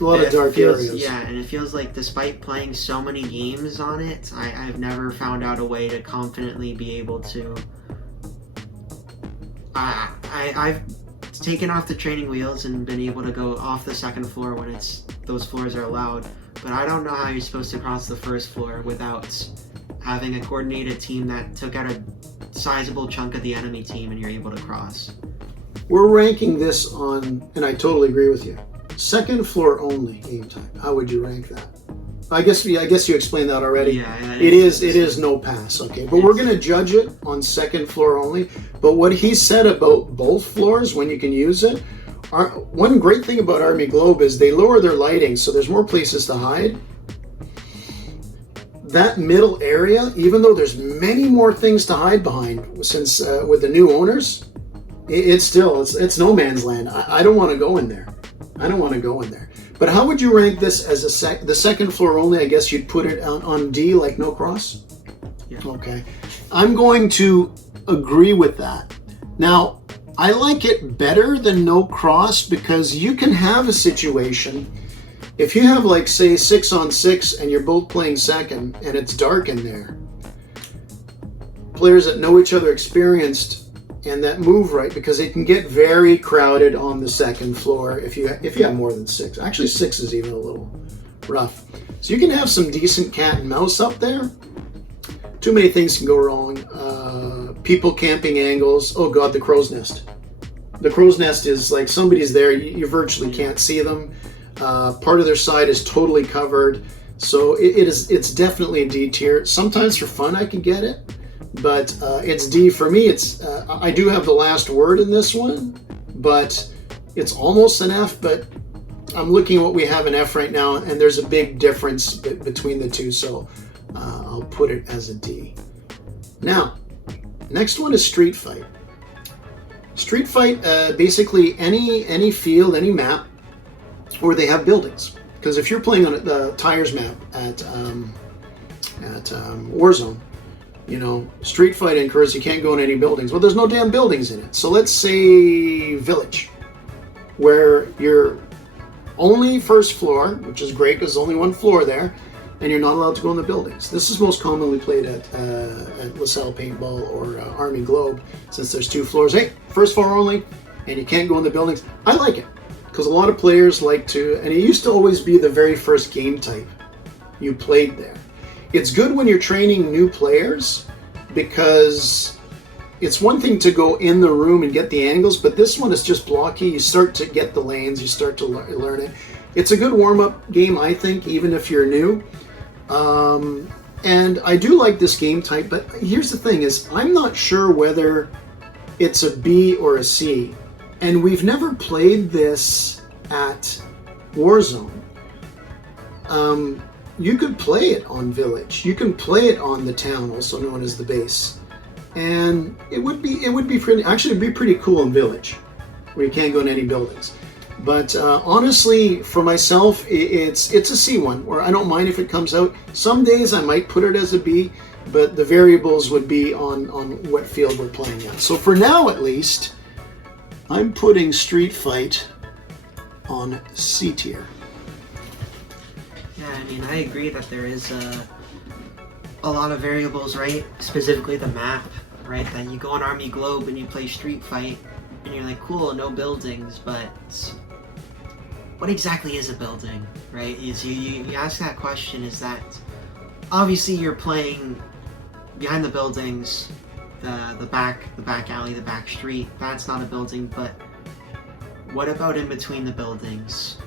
a lot of dark areas. Yeah, and it feels like despite playing so many games on it, I've never found out a way to confidently be able to. I've taken off the training wheels and been able to go off the second floor when those floors are allowed, but I don't know how you're supposed to cross the first floor without having a coordinated team that took out a sizable chunk of the enemy team and you're able to cross. We're ranking this on, and I totally agree with you, second floor only game type. How would you rank that? I guess you explained that already. Yeah, it is no pass, okay. But we're going to judge it on second floor only. But what he said about both floors, when you can use it, one great thing about Army Globe is they lower their lighting, so there's more places to hide. That middle area, even though there's many more things to hide behind since with the new owners, It's no man's land. I don't want to go in there. I don't want to go in there. But how would you rank this as the second floor only? I guess you'd put it on D, like no cross? Yeah. Okay. I'm going to agree with that. Now, I like it better than no cross because you can have a situation, if you have like say 6 on 6 and you're both playing second and it's dark in there, players that know each other experienced and that move right, because it can get very crowded on the second floor if you have more than 6. Actually 6 is even a little rough. So you can have some decent cat and mouse up there. Too many things can go wrong. People camping angles. Oh God, the crow's nest. The crow's nest is like somebody's there. You virtually can't see them. Part of their side is totally covered. So it's definitely a D tier. Sometimes for fun I can get it, but it's D for me. I do have the last word in this one, but it's almost an F. But I'm looking at what we have in F right now, and there's a big difference between the two. So I'll put it as a D. Now, next one is Street Fight. Street Fight, basically any field, any map where they have buildings. Because if you're playing on the tires map at Warzone, you know, Street Fight incurs you can't go in any buildings. Well, there's no damn buildings in it. So let's say Village, where you're only first floor, which is great because there's only one floor there, and you're not allowed to go in the buildings. This is most commonly played at LaSalle Paintball or Army Globe, since there's 2 floors. Hey, first floor only, and you can't go in the buildings. I like it, because a lot of players like to, and it used to always be the very first game type you played there. It's good when you're training new players, because it's one thing to go in the room and get the angles, but this one is just blocky. You start to get the lanes, you start to learn it. It's a good warm-up game, I think, even if you're new. And I do like this game type, but here's the thing is, I'm not sure whether it's a B or a C. And we've never played this at Warzone. You could play it on Village. You can play it on the town, also known as the base. And it would be pretty cool in Village, where you can't go in any buildings. But honestly, for myself, it's a C1, or I don't mind if it comes out. Some days I might put it as a B, but the variables would be on what field we're playing at. So for now, at least, I'm putting Street Fight on C tier. Yeah, I mean, I agree that there is a lot of variables, right? Specifically the map, right? That you go on Army Globe and you play Street Fight, and you're like, cool, no buildings, but what exactly is a building, right? Is you ask that question, is that obviously you're playing behind the buildings, the back alley, the back street. That's not a building, but what about in between the buildings?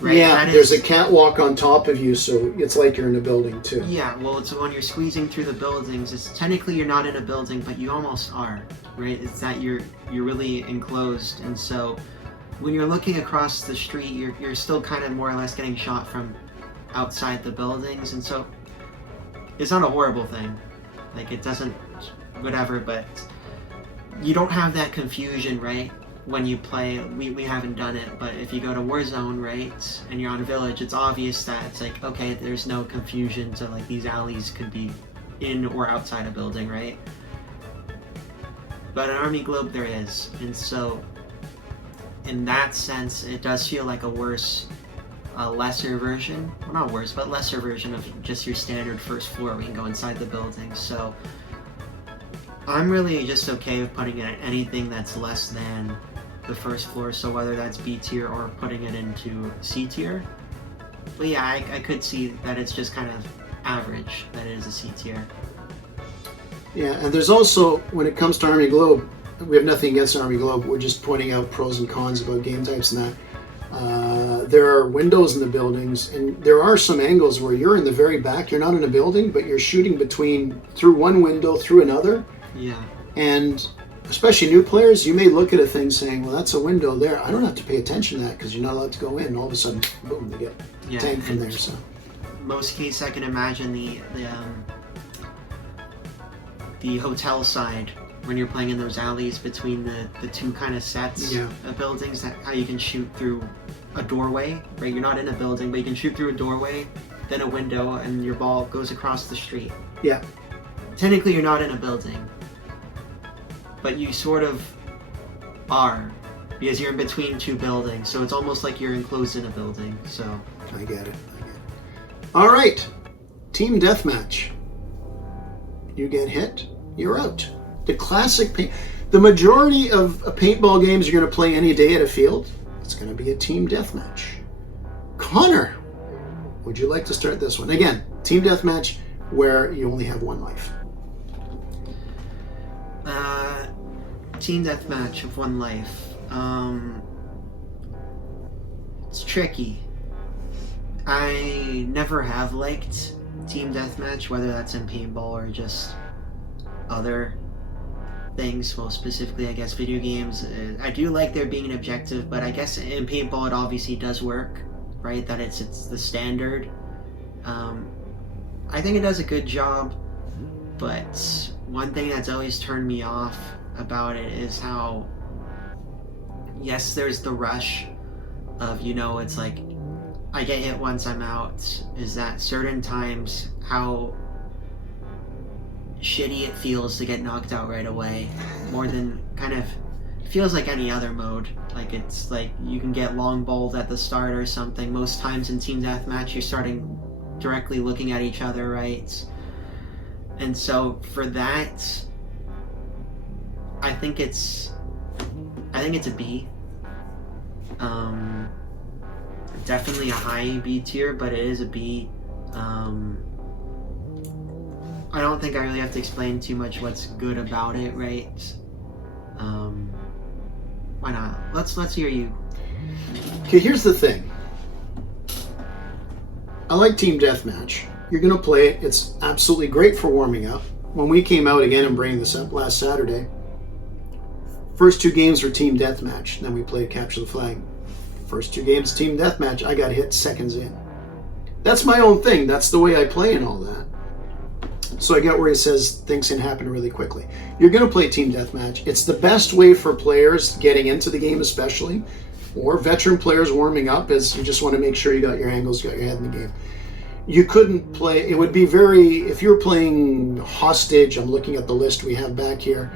Right? Yeah, there's a catwalk on top of you, so it's like you're in a building too. Yeah, well, it's when you're squeezing through the buildings. It's technically you're not in a building, but you almost are, right? It's that you're really enclosed, and so when you're looking across the street, you're still kind of more or less getting shot from outside the buildings, and so it's not a horrible thing. Like, it doesn't, whatever, but you don't have that confusion, right? When you play, we haven't done it, but if you go to Warzone, right, and you're on Village, it's obvious that it's like, okay, there's no confusion to, like, these alleys could be in or outside a building, right? But in Army Globe there is, and so in that sense, it does feel like a worse, lesser version, well, not worse, but lesser version of just your standard first floor where you can go inside the building. So I'm really just okay with putting it at anything that's less than the first floor, so whether that's B tier or putting it into C tier. But yeah, I could see that it's just kind of average, that it is a C tier. Yeah, and there's also, when it comes to Army Globe, we have nothing against Army Globe, we're just pointing out pros and cons about game types and that. There are windows in the buildings, and there are some angles where you're in the very back, you're not in a building, but you're shooting through one window, through another. Yeah. And especially new players, you may look at a thing saying, well, that's a window there. I don't have to pay attention to that because you're not allowed to go in. And all of a sudden, boom, they get tanked from there. So most cases, I can imagine the hotel side, when you're playing in those alleys between the two kind of sets of buildings, that how you can shoot through a doorway, right? You're not in a building, but you can shoot through a doorway, then a window, and your ball goes across the street. Yeah. Technically, you're not in a building, but you sort of are, because you're in between two buildings, so it's almost like you're enclosed in a building. So I get it. All right, team deathmatch. You get hit, you're out. The classic the majority of paintball games you're going to play any day at a field, it's going to be a team deathmatch. Connor, would you like to start this one? Again, team deathmatch where you only have one life. Team deathmatch of one life. It's tricky. I never have liked team deathmatch, whether that's in paintball or just other things. Well, specifically, I guess video games. I do like there being an objective, but I guess in paintball it obviously does work, right? That it's the standard. I think it does a good job, but one thing that's always turned me off about it is how, yes, there's the rush of, it's like, I get hit once, I'm out, is that certain times how shitty it feels to get knocked out right away, more than kind of feels like any other mode. Like, it's like you can get long bowled at the start or something. Most times in team deathmatch you're starting directly looking at each other, right? And so for that, I think it's a B. Definitely a high B tier, but it is a B. I don't think I really have to explain too much what's good about it, right? Why not? Let's hear you. Okay, here's the thing. I like team deathmatch. You're gonna play it. It's absolutely great for warming up. When we came out again and bringing this up last Saturday, first two games were team deathmatch. Then we played capture the flag. First two games team deathmatch, I got hit seconds in. That's my own thing. That's the way I play and all that. So I get where he says things can happen really quickly. You're going to play team deathmatch. It's the best way for players getting into the game, especially, or veteran players warming up, is you just want to make sure you got your angles, you got your head in the game. You couldn't play, it would be if you were playing hostage, I'm looking at the list we have back here,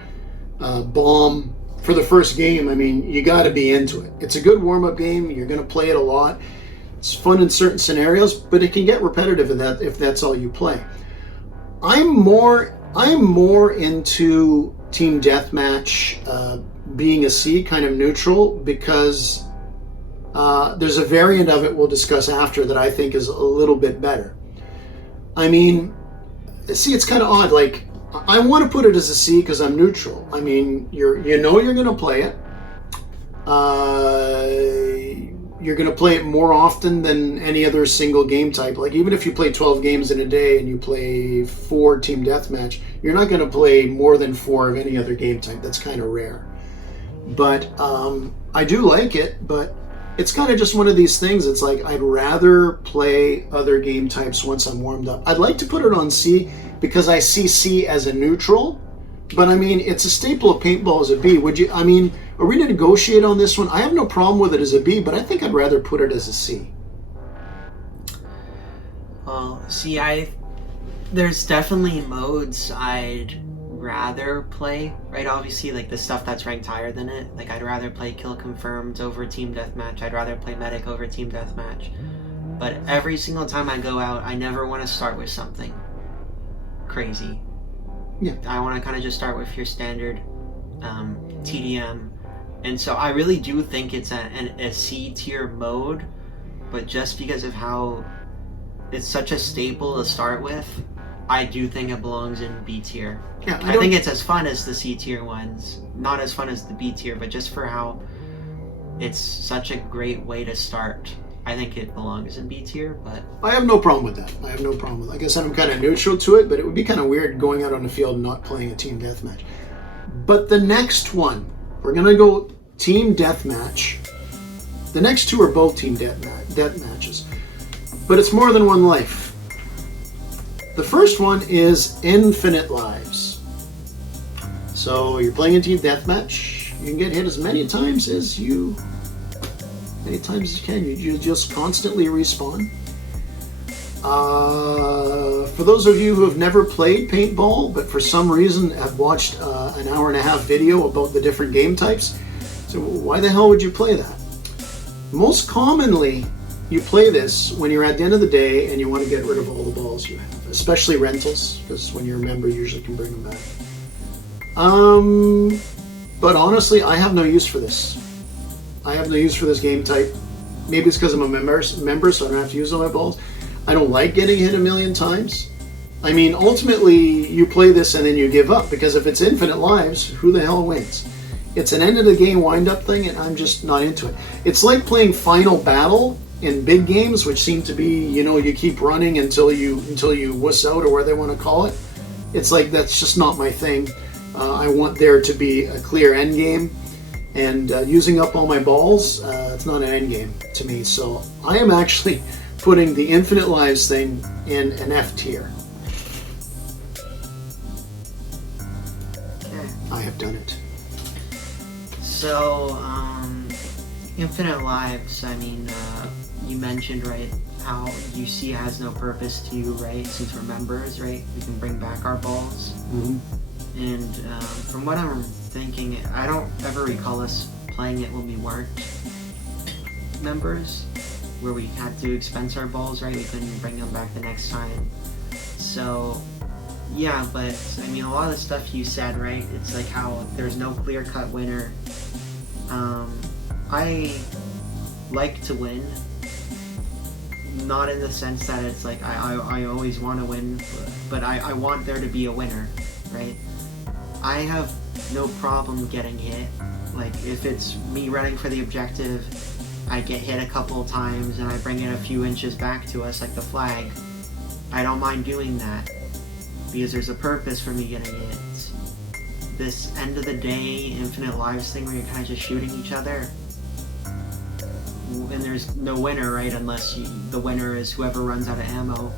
bomb, for the first game, I mean, you got to be into it. It's a good warm-up game. You're going to play it a lot. It's fun in certain scenarios, but it can get repetitive if that's all you play. I'm more into team deathmatch being a C, kind of neutral, because there's a variant of it we'll discuss after that I think is a little bit better. I mean, see, it's kind of odd. Like, I want to put it as a C because I'm neutral. I mean, you're going to play it. You're going to play it more often than any other single game type. Like, even if you play 12 games in a day and you play 4 team deathmatch, you're not going to play more than 4 of any other game type. That's kind of rare. But I do like it, but it's kind of just one of these things. It's like, I'd rather play other game types once I'm warmed up. I'd like to put it on C because I see C as a neutral, but I mean, it's a staple of paintball as a B. Are we to negotiate on this one? I have no problem with it as a B, but I think I'd rather put it as a C. Well, see, there's definitely modes I'd rather play, right? Obviously, like the stuff that's ranked higher than it. Like, I'd rather play kill confirmed over team deathmatch. I'd rather play medic over team deathmatch. But every single time I go out, I never want to start with something crazy. Yeah. I want to kind of just start with your standard TDM. And so I really do think it's a C tier mode, but just because of how it's such a staple to start with, I do think it belongs in B tier. Yeah, I think it's as fun as the C tier ones. Not as fun as the B tier, but just for how it's such a great way to start, I think it belongs in B tier. But I have no problem with that. Like I said, I'm kind of neutral to it, but it would be kind of weird going out on the field and not playing a team deathmatch. But the next one, we're going to go team deathmatch. The next two are both team deathmatches, but it's more than one life. The first one is infinite lives. So you're playing a team deathmatch. You can get hit as many times as you can. You just constantly respawn. For those of you who have never played paintball, but for some reason have watched an hour-and-a-half video about the different game types, so why the hell would you play that? Most commonly, you play this when you're at the end of the day and you want to get rid of all the balls you have, especially rentals, because when you're a member, you usually can bring them back. But honestly, I have no use for this. I have no use for this game type. Maybe it's because I'm a member, so I don't have to use all my balls. I don't like getting hit a million times. I mean, ultimately, you play this and then you give up, because if it's infinite lives, who the hell wins? It's an end of the game wind-up thing, and I'm just not into it. It's like playing Final Battle in big games, which seem to be, you know, you keep running until you wuss out, or whatever they want to call it. It's like, that's just not my thing. I want there to be a clear end game, and using up all my balls, it's not an end game to me. So I am actually putting the infinite lives thing in an F tier. Okay. I have done it. So, infinite lives, I mean, you mentioned, right, how UC has no purpose to you, right, since we're members, right, we can bring back our balls. Mm-hmm. And from what I'm thinking, I don't ever recall us playing it when we weren't members, where we had to expense our balls, right, we couldn't bring them back the next time. So, yeah, but, I mean, a lot of the stuff you said, right, it's like how there's no clear-cut winner. I like to win, not in the sense that it's like I always want to win, but I want there to be a winner, right? I have no problem getting hit. Like, if it's me running for the objective, I get hit a couple of times and I bring it a few inches back to us, like the flag. I don't mind doing that, because there's a purpose for me getting hit. This end of the day infinite lives thing where you're kind of just shooting each other, and there's no winner, right, unless the winner is whoever runs out of ammo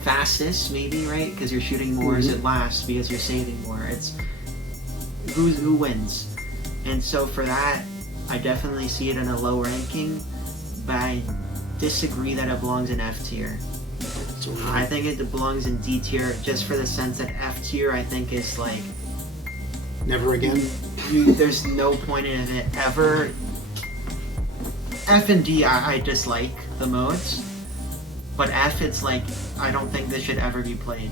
fastest, maybe, right, because you're shooting more as it lasts, because you're saving more. It's who wins. And so for that, I definitely see it in a low ranking, but I disagree that it belongs in F tier. I think it belongs in D tier, just for the sense that F tier, I think, is like, never again. There's no point in it ever. F and D I dislike the most, but F, it's like, I don't think this should ever be played.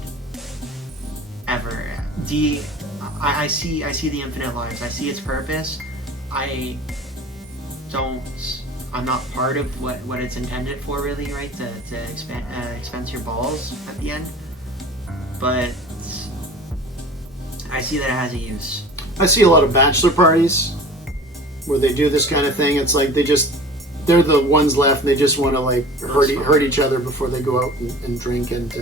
Ever. D, I see the infinite lives. I see its purpose. I'm not part of what it's intended for, really, right? To expense your balls at the end. But I see that it has a use. I see a lot of bachelor parties where they do this kind of thing. It's like they're the ones left, and they just want to, like, hurt each other before they go out and drink and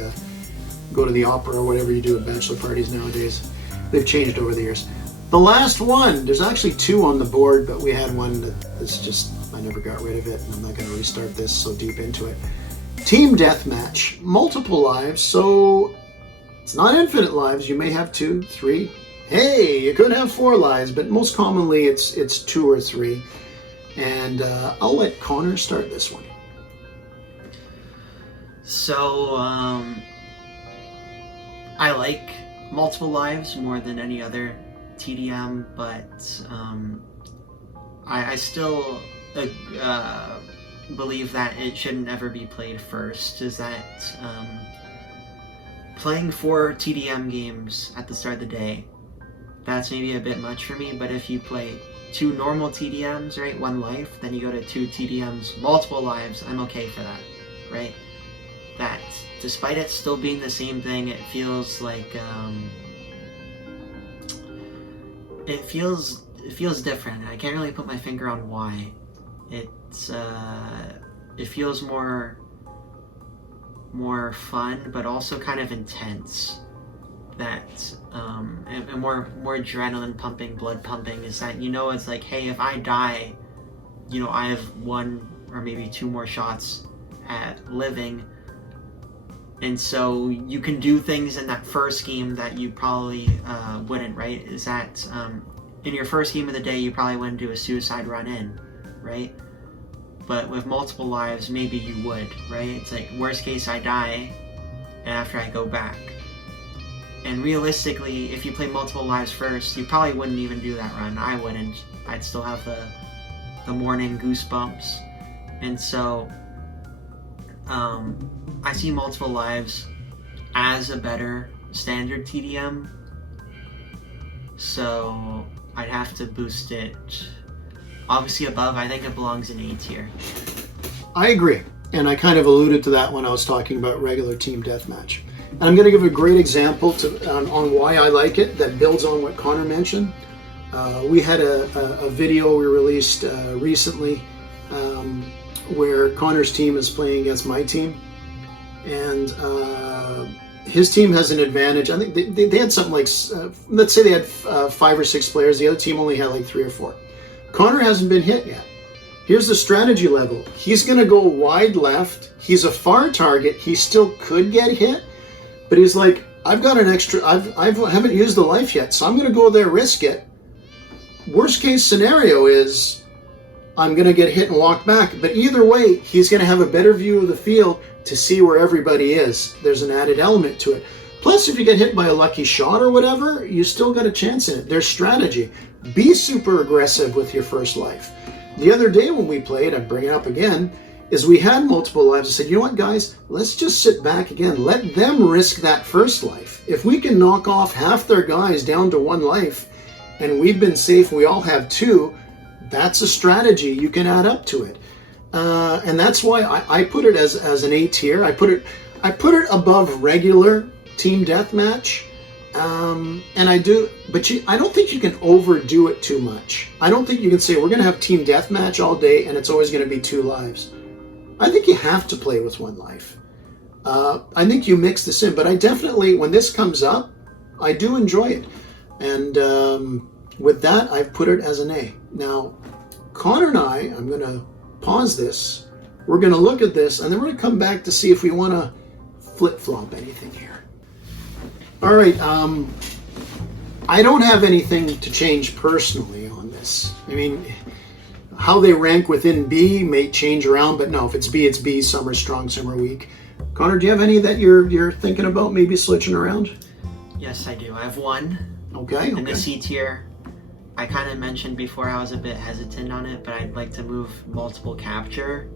go to the opera or whatever you do at bachelor parties nowadays. They've changed over the years. The last one, there's actually two on the board, but we had one that's just, I never got rid of it, and I'm not going to restart this so deep into it. Team deathmatch, multiple lives, so it's not infinite lives. You may have 2, 3. Hey, you could have 4 lives, but most commonly it's 2 or 3. And I'll let Connor start this one. So, I like multiple lives more than any other TDM, but I still believe that it shouldn't ever be played first. Is that playing 4 TDM games at the start of the day, that's maybe a bit much for me, but if you play 2 normal TDMs, right, 1 life, then you go to 2 TDMs, multiple lives, I'm okay for that, right? That, despite it still being the same thing, it feels like, it feels different. I can't really put my finger on why. It feels more fun, but also kind of intense. That and more adrenaline pumping, blood pumping, is that, you know, it's like, hey, if I die, you know, I have 1 or maybe 2 more shots at living, And so you can do things in that first game that you probably wouldn't, right? Is that in your first game of the day, you probably wouldn't do a suicide run in, right? But with multiple lives, maybe you would, right? It's like, worst case, I die, and after I go back. And realistically, if you play multiple lives first, you probably wouldn't even do that run. I wouldn't. I'd still have the morning goosebumps. And so, I see multiple lives as a better standard TDM. So, I'd have to boost it. Obviously above, I think it belongs in A tier. I agree. And I kind of alluded to that when I was talking about regular team deathmatch. And I'm going to give a great example on why I like it that builds on what Connor mentioned. We had a video we released recently where Connor's team is playing against my team. And his team has an advantage. I think they had something like, let's say they had 5 or 6 players. The other team only had like 3 or 4. Connor hasn't been hit yet. Here's the strategy level. He's going to go wide left. He's a far target. He still could get hit, but he's like, I've got an extra, I haven't used the life yet, so I'm going to go there, risk it. Worst case scenario is I'm going to get hit and walk back, but either way, he's going to have a better view of the field to see where everybody is. There's an added element to it. Plus, if you get hit by a lucky shot or whatever, you still got a chance in it. There's strategy. Be super aggressive with your first life. The other day when we played, I bring it up again, is we had multiple lives. I said, you know what, guys? Let's just sit back again. Let them risk that first life. If we can knock off half their guys down to 1 life, and we've been safe, we all have 2, that's a strategy. You can add up to it. And that's why I put it as an A tier. I put it above regular team deathmatch. And I do, but I don't think you can overdo it too much. I don't think you can say we're going to have team deathmatch all day and it's always going to be 2 lives. I think you have to play with 1 life. I think you mix this in, but I definitely, when this comes up, I do enjoy it. And with that, I've put it as an A. Now, Connor and I'm going to pause this. We're going to look at this, and then we're going to come back to see if we want to flip-flop anything here. All right, I don't have anything to change personally on this. I mean, how they rank within B may change around, but no, if it's B, it's B. Some are strong, some are weak. Connor, do you have any that you're thinking about maybe switching around? Yes, I do. I have 1. Okay. In the C tier. I kind of mentioned before I was a bit hesitant on it, but I'd like to move multiple capture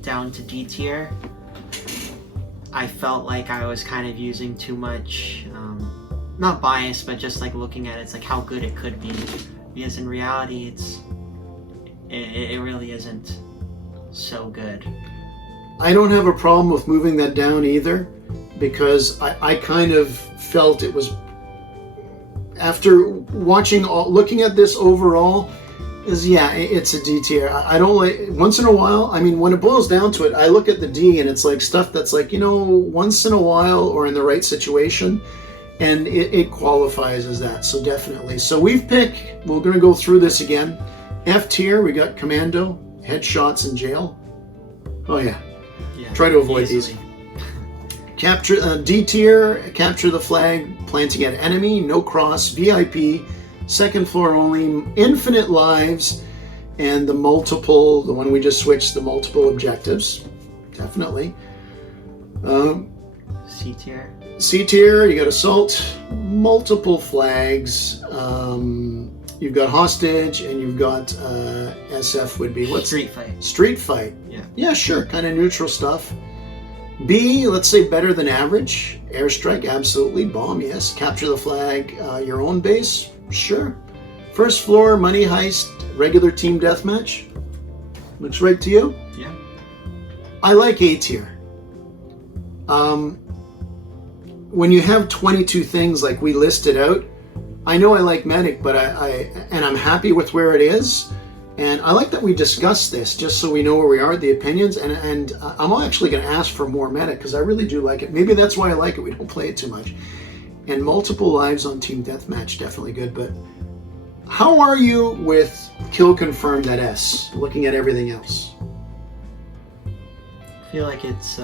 down to D tier. I felt like I was kind of using too much, not bias, but just like looking at it, it's like how good it could be. Because in reality, it really isn't so good. I don't have a problem with moving that down either, because I kind of felt it was, after looking at this overall, it's a D tier. I don't like, once in a while, I mean, when it boils down to it, I look at the D and it's like stuff that's like, once in a while or in the right situation, and it qualifies as that, so definitely. So we're going to go through this again. F tier, we got Commando, Headshots, and Jail. Oh yeah. Try to avoid easily. these. Capture D tier, Capture the Flag, Planting at Enemy, No Cross, VIP, Second Floor Only, Infinite Lives, and the one we just switched, the multiple objectives. Definitely. C tier. C tier, you got Assault, multiple flags. You've got Hostage, and you've got SF would be what? Street Fight. Street Fight. Yeah. Yeah, sure, kind of neutral stuff. B, let's say better than average. Airstrike, absolutely. Bomb, yes. Capture the Flag, your own base, sure. First Floor, Money Heist, regular team deathmatch. Looks right to you? Yeah. I like A tier. When you have 22 things like we listed out, I know I like Medic, but I'm happy with where it is. And I like that we discuss this just so we know where we are, the opinions, and I'm actually going to ask for more Medic because I really do like it. Maybe that's why I like it. We don't play it too much. And multiple lives on Team Deathmatch, definitely good. But how are you with Kill Confirmed at S, looking at everything else? I feel like it's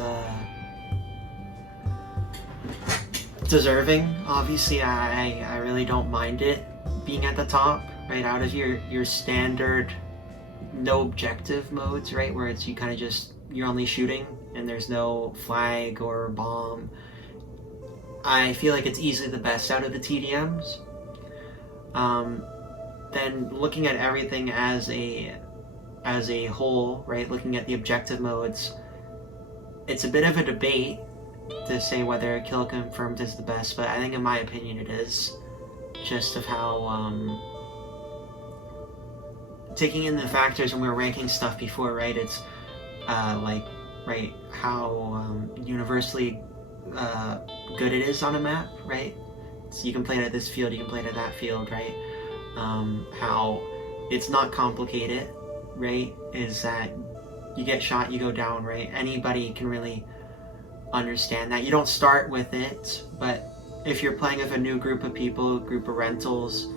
deserving. Obviously, I really don't mind it being at the top, right? Out of your standard no objective modes, right? Where it's you kind of just, you're only shooting and there's no flag or bomb. I feel like it's easily the best out of the TDMs. Then looking at everything as a whole, right? Looking at the objective modes, it's a bit of a debate to say whether kill confirmed is the best, but I think in my opinion it is. Just of how, taking in the factors when we were ranking stuff before, right? It's, right, how universally good it is on a map, right? So you can play it at this field, you can play it at that field, right? How it's not complicated, right? Is that you get shot, you go down, right? Anybody can really understand that. You don't start with it, but if you're playing with a new group of people, group of rentals,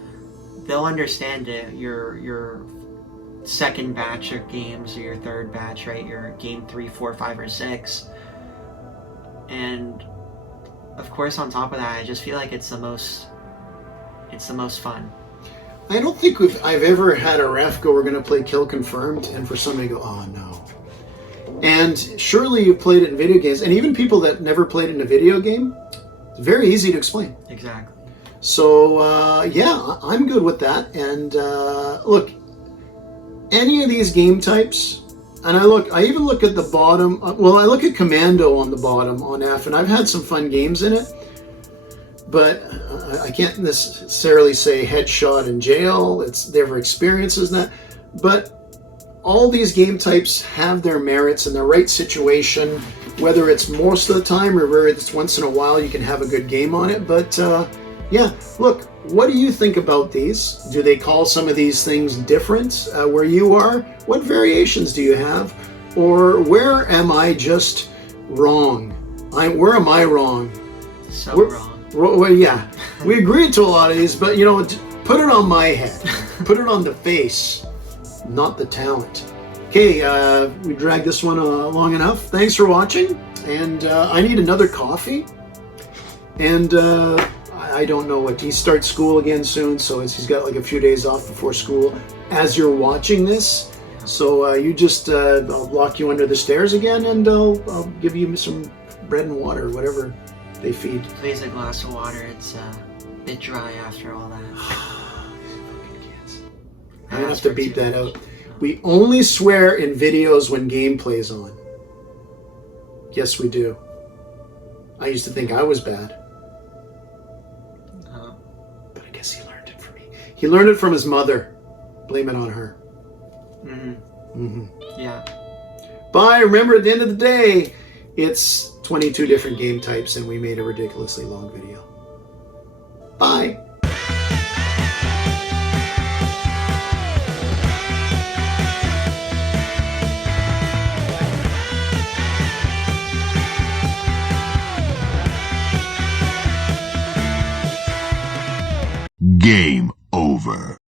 they'll understand it. Your second batch of games, or your third batch, right? Your game 3, 4, 5, or 6. And of course, on top of that, I just feel like it's the most fun. I don't think I've ever had a ref go, we're going to play kill confirmed, and for somebody to go, oh no. And surely you've played it in video games, and even people that never played it in a video game, it's very easy to explain. Exactly. So, yeah, I'm good with that. And look, any of these game types, and I even look at the bottom, well, I look at Commando on the bottom on F, and I've had some fun games in it, but I can't necessarily say headshot in jail. It's their experiences and that. But all these game types have their merits in the right situation, whether it's most of the time or whether it's once in a while you can have a good game on it. But yeah, look, what do you think about these? Do they call some of these things different where you are? What variations do you have? Or where am I just wrong? Where am I wrong? So wrong. Well, yeah, we agreed to a lot of these, but you know, put it on my head. Put it on the face, not the talent. Okay, we dragged this one long enough. Thanks for watching, and I need another coffee. And I don't know what, he starts school again soon, so he's got like a few days off before school as you're watching this. So you just, I'll lock you under the stairs again, and I'll give you some bread and water, whatever they feed. Please, a glass of water. It's a bit dry after all that. I'm gonna have to beat that out. We only swear in videos when gameplay's on. Yes, we do. I used to think I was bad. But I guess he learned it from me. He learned it from his mother. Blame it on her. Yeah. Bye. Remember, at the end of the day, it's 22 different game types, and we made a ridiculously long video. Bye. Game over.